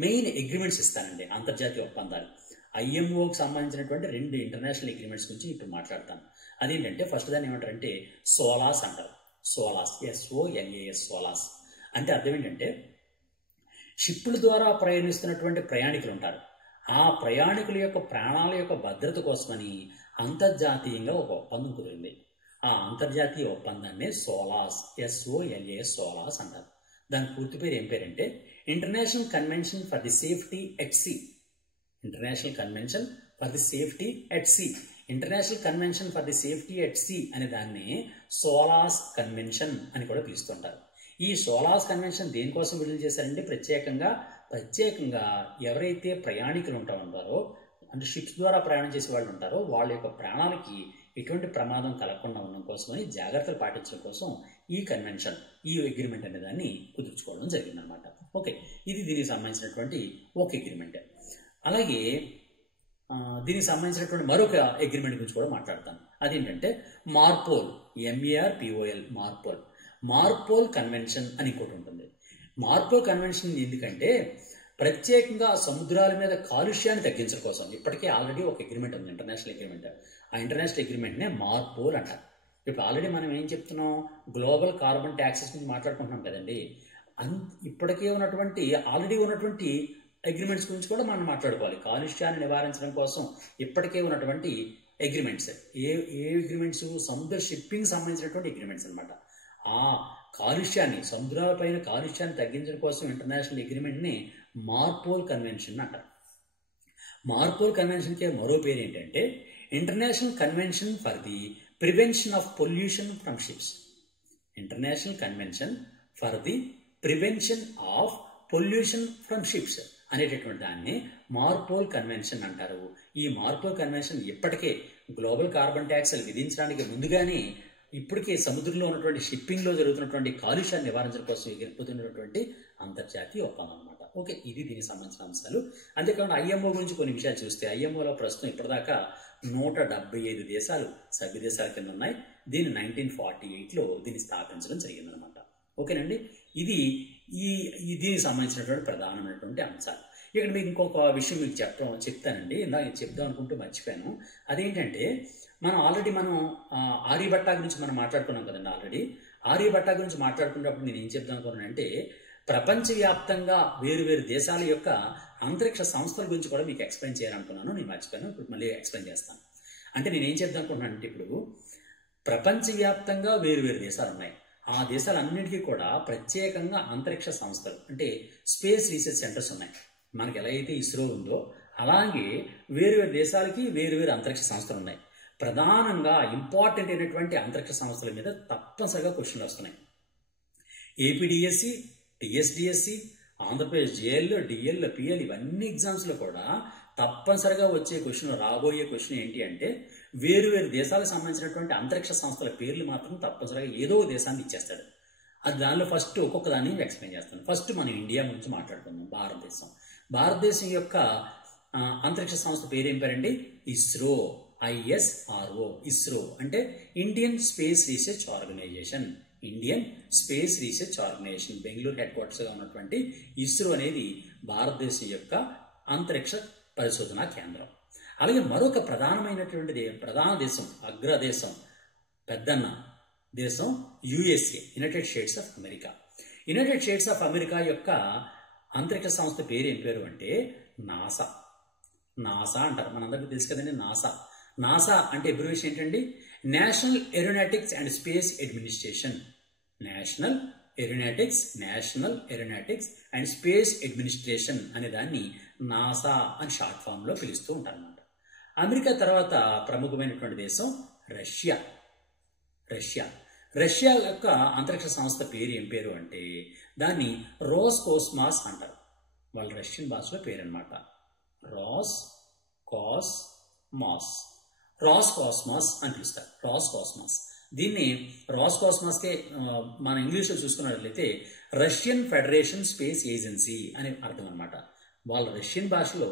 మెయిన్ అగ్రిమెంట్స్ ఇస్తానండి, అంతర్జాతీయ ఒప్పందాలు. ఐఎంఓకి సంబంధించినటువంటి 2 ఇంటర్నేషనల్ అగ్రిమెంట్స్ గురించి ఇప్పుడు మాట్లాడతాను. అదేంటంటే ఫస్ట్ దాన్ని ఏమంటారంటే సోలాస్ అంటారు. సోలాస్, SOLAS, సోలాస్ అంటే అర్థం ఏంటంటే షిప్పుల ద్వారా ప్రయాణిస్తున్నటువంటి ప్రయాణికులు ఉంటారు. ఆ ప్రయాణికుల యొక్క ప్రాణాల యొక్క భద్రత కోసమని అంతర్జాతీయంగా ఒక ఒప్పందం కుదిరింది. ఆ అంతర్జాతీయ ఒప్పందాన్ని సోలాస్, SOLAS, సోలాస్ అంటారు. దాని పూర్తి పేరు ఏం పేరంటే international convention for the safety at sea. International convention for the safety at sea. International convention for the safety at sea అనే దాన్ని సోలాస్ కన్వెన్షన్ అని కూడా పిలుస్తుంటారు. ఈ సోలాస్ కన్వెన్షన్ దేనికోసం విడుదల చేశారంటే ప్రత్యేకంగా ఎవరైతే ప్రయాణికులు ఉంటారో, అంటే షిప్స్ ద్వారా ప్రయాణం చేసే వాళ్ళు ఉంటారో, వాళ్ళ యొక్క ప్రాణాలకి ఎటువంటి ప్రమాదం కలగకుండా ఉండడం కోసమని జాగ్రత్తలు పాటించడం కోసం ఈ కన్వెన్షన్, ఈ అగ్రిమెంట్ అనే దాన్ని కుదుర్చుకోవడం జరిగిందనమాట. ఓకే, ఇది దీనికి సంబంధించినటువంటి ఒక అగ్రిమెంట్. అలాగే దీనికి సంబంధించినటువంటి మరొక అగ్రిమెంట్ గురించి కూడా మాట్లాడతాను. అదేంటంటే మార్పోల్, MARPOL, మార్పోల్ కన్వెన్షన్ అని ఇంకోటి ఉంటుంది. మార్పోల్ కన్వెన్షన్ ఎందుకంటే ప్రత్యేకంగా సముద్రాల మీద కాలుష్యాన్ని తగ్గించడం కోసం ఇప్పటికే ఆల్రెడీ ఒక అగ్రిమెంట్ ఉంది, ఇంటర్నేషనల్ అగ్రిమెంట్. ఆ ఇంటర్నేషనల్ అగ్రిమెంట్నే మార్పోల్ అంటారు. ఇప్పుడు ఆల్రెడీ మనం ఏం చెప్తున్నాం, గ్లోబల్ కార్బన్ ట్యాక్సెస్ గురించి మాట్లాడుకుంటున్నాం కదండి. ఇప్పటికే ఉన్నటువంటి ఆల్రెడీ ఉన్నటువంటి అగ్రిమెంట్స్ గురించి కూడా మనం మాట్లాడుకోవాలి. కాలుష్యాన్ని నివారించడం కోసం ఇప్పటికే ఉన్నటువంటి అగ్రిమెంట్స్ ఏ అగ్రిమెంట్స్, సముద్ర షిప్పింగ్ సంబంధించినటువంటి అగ్రిమెంట్స్ అనమాట. ఆ కాలుష్యాన్ని, సముద్రాలపైన కాలుష్యాన్ని తగ్గించడం కోసం ఇంటర్నేషనల్ అగ్రిమెంట్ని మార్పోల్ కన్వెన్షన్ అంటారు. మార్పోల్ కన్వెన్షన్కి మరో పేరు ఏంటంటే international convention for the prevention of pollution from ships. International convention for the prevention of pollution from ships అనేటటువంటి దాన్ని మార్పోల్ కన్వెన్షన్ అంటారు. ఈ మార్పోల్ కన్వెన్షన్ ఇప్పటికే గ్లోబల్ కార్బన్ ట్యాక్స్లు విధించడానికి ముందుగానే ఇప్పటికే సముద్రంలో ఉన్నటువంటి షిప్పింగ్లో జరుగుతున్నటువంటి కాలుష్యాన్ని నివారించడం కోసం ఎగిరిపోతున్నటువంటి అంతర్జాతీయ ఒప్పందం అనమాట. ఓకే, ఇది దీనికి సంబంధించిన అంశాలు. అంతేకాకుండా IMO గురించి కొన్ని విషయాలు చూస్తే, IMOలో ప్రస్తుతం ఇప్పటిదాకా 175 దేశాలు సభ్య దేశాల కింద ఉన్నాయి. దీన్ని 1948లో దీన్ని స్థాపించడం జరిగిందనమాట. ఓకేనండి, ఇది దీనికి సంబంధించినటువంటి ప్రధానమైనటువంటి అంశాలు. ఇక్కడ మీకు ఇంకొక విషయం మీకు చెప్తానండి. ఇందాక చెప్దాం అనుకుంటూ మర్చిపోయాను. అదేంటంటే మనం ఆర్యభట్ట గురించి మనం మాట్లాడుకున్నాం కదండి. ఆల్రెడీ ఆర్యభట్ట గురించి మాట్లాడుకున్నప్పుడు నేను ఏం చెప్దాం అనుకున్నానంటే ప్రపంచవ్యాప్తంగా వేరు దేశాల యొక్క అంతరిక్ష సంస్థల గురించి కూడా మీకు ఎక్స్ప్లెయిన్ చేయాలనుకున్నాను. నేను మర్చిపోయాను, ఇప్పుడు మళ్ళీ ఎక్స్ప్లెయిన్ చేస్తాను. అంటే నేను ఏం చెప్దాం అనుకున్నానంటే ఇప్పుడు ప్రపంచవ్యాప్తంగా వేరు దేశాలు ఉన్నాయి. ఆ దేశాలన్నింటికీ కూడా ప్రత్యేకంగా అంతరిక్ష సంస్థలు, అంటే స్పేస్ రీసెర్చ్ సెంటర్స్ ఉన్నాయి. మనకి ఎలా అయితే ఇస్రో ఉందో అలాగే వేరు దేశాలకి వేరు అంతరిక్ష సంస్థలు ఉన్నాయి. ప్రధానంగా ఇంపార్టెంట్ అయినటువంటి అంతరిక్ష సంస్థల మీద తప్పనిసరిగా క్వశ్చన్లు వస్తున్నాయి. APDSC, TSDSC, Andhra Pradesh JL, DL, PL ఇవన్నీ ఎగ్జామ్స్లో కూడా తప్పనిసరిగా వచ్చే క్వశ్చన్, రాబోయే క్వశ్చన్ ఏంటి అంటే వేరు దేశాలకు సంబంధించినటువంటి అంతరిక్ష సంస్థల పేర్లు మాత్రం తప్పనిసరిగా ఏదో దేశాన్ని ఇచ్చేస్తాడు. అది దానిలో ఫస్ట్ ఒక్కొక్క దాన్ని ఎక్స్ప్లెయిన్ చేస్తాను. ఫస్ట్ మనం ఇండియా గురించి మాట్లాడుకుందాం. భారతదేశం యొక్క అంతరిక్ష సంస్థ పేరు ఏం పేరండి? ఇస్రో. ISRO, ఇస్రో అంటే Indian space research organisation. Bengaluru head క్వార్టర్స్గా ఉన్నటువంటి ఇస్రో అనేది భారతదేశం యొక్క అంతరిక్ష పరిశోధనా కేంద్రం. అలాగే మరొక ప్రధానమైనటువంటిది, ప్రధాన దేశం, అగ్రదేశం, పెద్దన్న దేశం USA, United states of America యొక్క అంతరిక్ష సంస్థ పేరు ఏం పేరు అంటే నాసా అంటారు. మనందరికీ తెలుసు కదండి నాసా అంటే అబ్రివేషన్ ఏంటండి? National aeronautics and space administration. National aeronautics and space administration అనే దాన్ని నాసా అని షార్ట్ ఫామ్లో పిలుస్తూ ఉంటారన్నమాట. అమెరికా తర్వాత ప్రముఖమైనటువంటి దేశం రష్యా యొక్క అంతరిక్ష సంస్థ పేరు ఏం పేరు అంటే దాన్ని రోస్కోస్మాస్ అంటారు. వాళ్ళ రష్యన్ భాషలో పేరు అనమాట. రాస్కాస్మాస్ అని పిలుస్తారు. దీన్ని రాస్కాస్మాస్కే మన ఇంగ్లీష్లో చూసుకున్నట్లయితే రష్యన్ ఫెడరేషన్ స్పేస్ ఏజెన్సీ అని అర్థం అనమాట. వాళ్ళ రష్యన్ భాషలో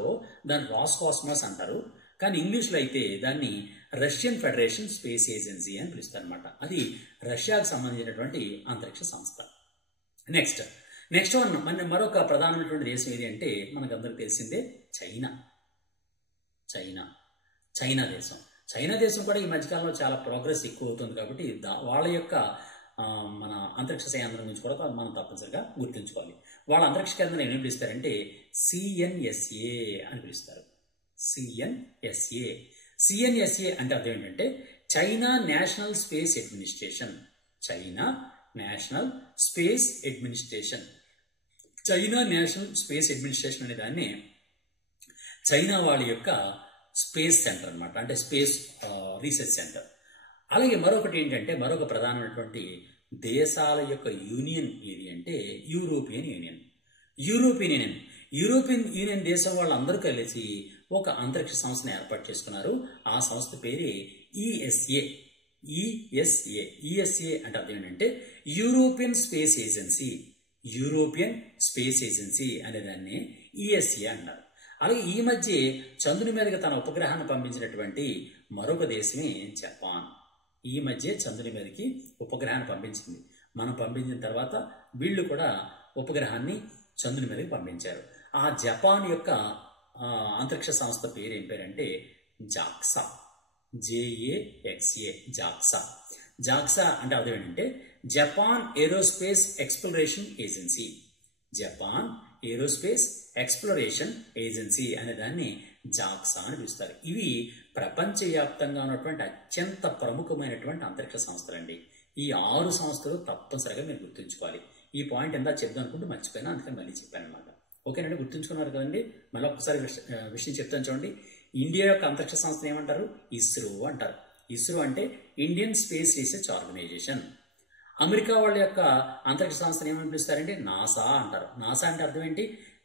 దాన్ని రాస్కాస్మాస్ అంటారు, కానీ ఇంగ్లీష్లో అయితే దాన్ని రష్యన్ ఫెడరేషన్ స్పేస్ ఏజెన్సీ అని పిలుస్తారు అనమాట. అది రష్యాకు సంబంధించినటువంటి అంతరిక్ష సంస్థ. నెక్స్ట్ మరొక ప్రధానమైనటువంటి దేశం ఏది అంటే మనకందరికి తెలిసిందే చైనా దేశం కూడా ఈ మధ్యకాలంలో చాలా ప్రోగ్రెస్ ఎక్కువ అవుతుంది. కాబట్టి వాళ్ళ యొక్క మన అంతరిక్ష కేంద్రం గురించి కూడా మనం తప్పనిసరిగా గుర్తుంచుకోవాలి. వాళ్ళ అంతరిక్ష కేంద్రం ఏమేమి పిలుస్తారంటే CNSA అని పిలుస్తారు. CNSA అంటే అర్థం ఏంటంటే China national space administration. China national space administration. China national space administration అనే దాన్ని చైనా వాళ్ళ యొక్క స్పేస్ సెంటర్ అనమాట, అంటే స్పేస్ రీసెర్చ్ సెంటర్. అలాగే మరొకటి ఏంటంటే, మరొక ప్రధానమైనటువంటి దేశాల యొక్క యూనియన్ ఏది అంటే యూరోపియన్ యూనియన్. యూరోపియన్ యూనియన్ దేశం వాళ్ళందరూ కలిసి ఒక అంతరిక్ష సంస్థను ఏర్పాటు చేసుకున్నారు. ఆ సంస్థ పేరే ఈఎస్ఏ. ఈఎస్ఏ అంటే అర్థం ఏంటంటే European space agency. European space agency అనే దాన్ని ఈఎస్ఏ అన్నారు. అలాగే ఈ మధ్య చంద్రుని మీదకి తన ఉపగ్రహాన్ని పంపించినటువంటి మరొక దేశమే జపాన్. ఈ మధ్య చంద్రుని మీదకి ఉపగ్రహాన్ని పంపించింది. మనం పంపించిన తర్వాత వీళ్ళు కూడా ఉపగ్రహాన్ని చంద్రుని మీదకి పంపించారు. ఆ జపాన్ యొక్క అంతరిక్ష సంస్థ పేరు ఏం పేరంటే జాక్సా. JAXA, JAXA. జాక్సా అంటే అర్థం ఏంటంటే Japan aerospace exploration agency. Japan aerospace exploration agency అనే దాన్ని జాక్సా అని పిలుస్తారు. ఇవి ప్రపంచవ్యాప్తంగా ఉన్నటువంటి అత్యంత ప్రముఖమైనటువంటి అంతరిక్ష సంస్థలండి. ఈ 6 సంస్థలు తప్పనిసరిగా మీరు గుర్తుంచుకోవాలి. ఈ పాయింట్ ఎంత చెప్దాం అనుకుంటూ మర్చిపోయినా, అందుకని మళ్ళీ చెప్పాను అనమాట. ఓకేనండి, గుర్తుంచుకున్నారు కదండి. మళ్ళీ ఒక్కసారి విషయం చెప్తాను చూడండి. ఇండియా యొక్క అంతరిక్ష సంస్థను ఏమంటారు? ఇస్రో అంటారు. ఇస్రో అంటే Indian space research organisation. America వాళ్ళ యొక్క అంతరిక్ష సంస్థను ఏమని పిలుస్తారంటే నాసా అంటారు. నాసా అంటే అర్థం ఏంటి?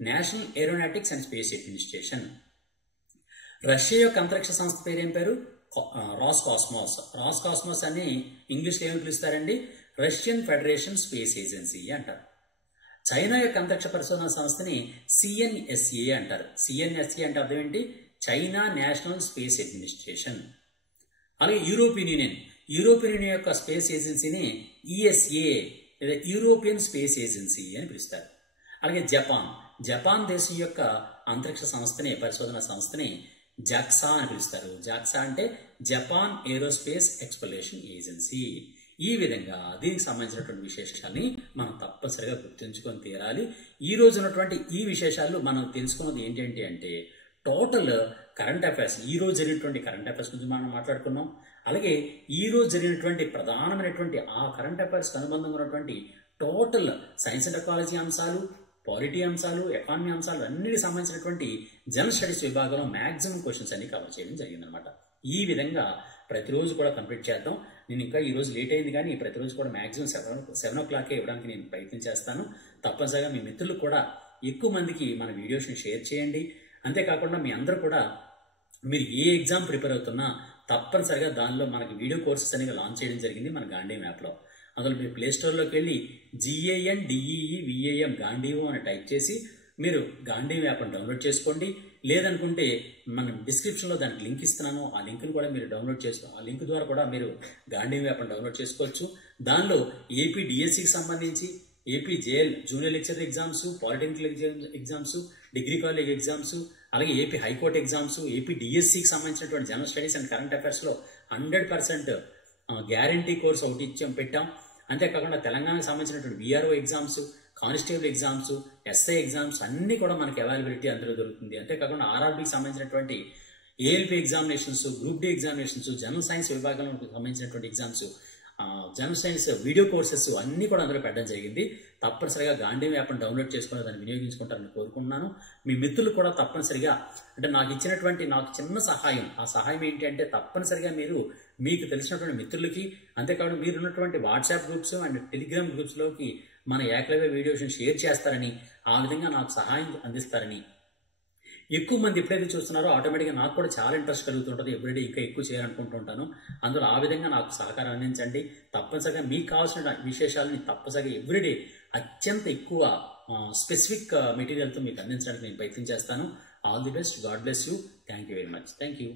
National aeronautics and space administration. Russia యొక్క అంతరిక్ష సంస్థ పేరు ఏం పేరు? రాస్కాస్మాస్. రాస్కాస్మాస్ అని ఇంగ్లీష్లో ఏమని పిలుస్తారండి? రష్యన్ ఫెడరేషన్ స్పేస్ ఏజెన్సీ అంటారు. చైనా యొక్క అంతరిక్ష పరిశోధన సంస్థని CNSA అంటారు. CNSA అంటే అర్థం ఏంటి? China national space administration. అలాగే యూరోపియన్ యూనియన్ యొక్క స్పేస్ ఏజెన్సీని ESA లేదా యూరోపియన్ స్పేస్ ఏజెన్సీ అని పిలుస్తారు. అలాగే జపాన్ దేశం యొక్క అంతరిక్ష సంస్థని, పరిశోధన సంస్థని జాక్సా అని పిలుస్తారు. జాక్సా అంటే జపాన్ ఏరోస్పేస్ ఎక్స్ప్లోరేషన్ ఏజెన్సీ. ఈ విధంగా దీనికి సంబంధించినటువంటి విశేషాలని మనం తప్పనిసరిగా గుర్తుంచుకొని తీరాలి. ఈ రోజు ఉన్నటువంటి ఈ విశేషాలు మనం తెలుసుకున్నది ఏంటంటే అంటే టోటల్ కరెంట్ అఫైర్స్, ఈ రోజు జరిగినటువంటి కరెంట్ అఫైర్స్ గురించి మనం మాట్లాడుకున్నాం. అలాగే ఈ రోజు జరిగినటువంటి ప్రధానమైనటువంటి ఆ కరెంట్ అఫైర్స్కి అనుబంధంగా ఉన్నటువంటి టోటల్ సైన్స్ అండ్ టెక్నాలజీ అంశాలు, పాలిటీ అంశాలు, ఎకానమీ అంశాలు అన్నిటికి సంబంధించినటువంటి జనరల్ స్టడీస్ విభాగంలో మ్యాక్సిమం క్వశ్చన్స్ అన్ని కవర్ చేయడం జరిగిందనమాట. ఈ విధంగా ప్రతిరోజు కూడా కంప్లీట్ చేద్దాం. నేను ఇంకా ఈ రోజు లేట్ అయింది కానీ ప్రతిరోజు కూడా మ్యాక్సిమం 7 o'clock ఇవ్వడానికి నేను ప్రయత్నం చేస్తాను. తప్పనిసరిగా మీ మిత్రులకు కూడా ఎక్కువ మందికి మన వీడియోస్ని షేర్ చేయండి. అంతేకాకుండా మీ అందరూ కూడా మీరు ఏ ఎగ్జామ్ ప్రిపేర్ అవుతున్నా తప్పనిసరిగా దానిలో మనకి వీడియో కోర్సెస్ అనేవి లాంచ్ చేయడం జరిగింది మన గాంధీవం యాప్లో. అందులో మీరు ప్లేస్టోర్లోకి వెళ్ళి GANDEEVAM గాంధీవం అని టైప్ చేసి మీరు గాంధీవం యాప్ని డౌన్లోడ్ చేసుకోండి. లేదనుకుంటే మనం డిస్క్రిప్షన్లో దానికి లింక్ ఇస్తున్నాను. ఆ లింక్ని కూడా మీరు డౌన్లోడ్ ఆ లింక్ ద్వారా కూడా మీరు గాంధీవం యాప్ని డౌన్లోడ్ చేసుకోవచ్చు. దానిలో ఏపీ డిఎస్సికి సంబంధించి, AP JL junior lecturer exams, polytechnical exams, degree college exams, అలాగే ఏపీ హైకోర్టు ఎగ్జామ్స్, ఏపీ డిఎస్సికి సంబంధించినటువంటి జనరల్ స్టడీస్ అండ్ కరెంట్ అఫైర్స్లో 100% గ్యారంటీ కోర్స్ ఒకటి పెట్టాం. అంతేకాకుండా తెలంగాణకు సంబంధించినటువంటి VRO exams, constable exams, SI exams అన్నీ కూడా మనకి అవైలబిలిటీ అందులో దొరుకుతుంది. అంతేకాకుండా RRBకి సంబంధించినటువంటి ALP examinations, group D examinations, general science విభాగంలో సంబంధించినటువంటి exams, general science video courses అన్నీ కూడా అందులో పెట్టడం జరిగింది. తప్పనిసరిగా గాంధీవం యాప్ని డౌన్లోడ్ చేసుకుని దాన్ని వినియోగించుకుంటారని కోరుకుంటున్నాను. మీ మిత్రులు కూడా తప్పనిసరిగా, అంటే నాకు ఇచ్చినటువంటి నాకు చిన్న సహాయం, ఆ సహాయం ఏంటి అంటే తప్పనిసరిగా మీరు మీకు తెలిసినటువంటి మిత్రులకి, అంతేకాకుండా మీరున్నటువంటి వాట్సాప్ గ్రూప్స్ అండ్ టెలిగ్రామ్ గ్రూప్స్లోకి మన ఏకలవ్య వీడియోస్ని షేర్ చేస్తారని, ఆ విధంగా నాకు సహాయం అందిస్తారని, ఎక్కువ మంది ఎప్పుడైతే చూస్తున్నారో ఆటోమేటిక్గా నాకు కూడా చాలా ఇంట్రెస్ట్ కలుగుతుంటుంది. ఎవ్రీడే ఇంకా ఎక్కువ చేయాలనుకుంటుంటాను. అందులో ఆ విధంగా నాకు సహకారం అందించండి. తప్పనిసరిగా మీకు కావాల్సిన విశేషాలని తప్పనిసరిగా ఎవ్రీడే అత్యంత ఎక్కువ స్పెసిఫిక్ మెటీరియల్తో మీకు అందించడానికి నేను ప్రయత్నం చేస్తాను. All the best. God bless you. Thank you very much. Thank you.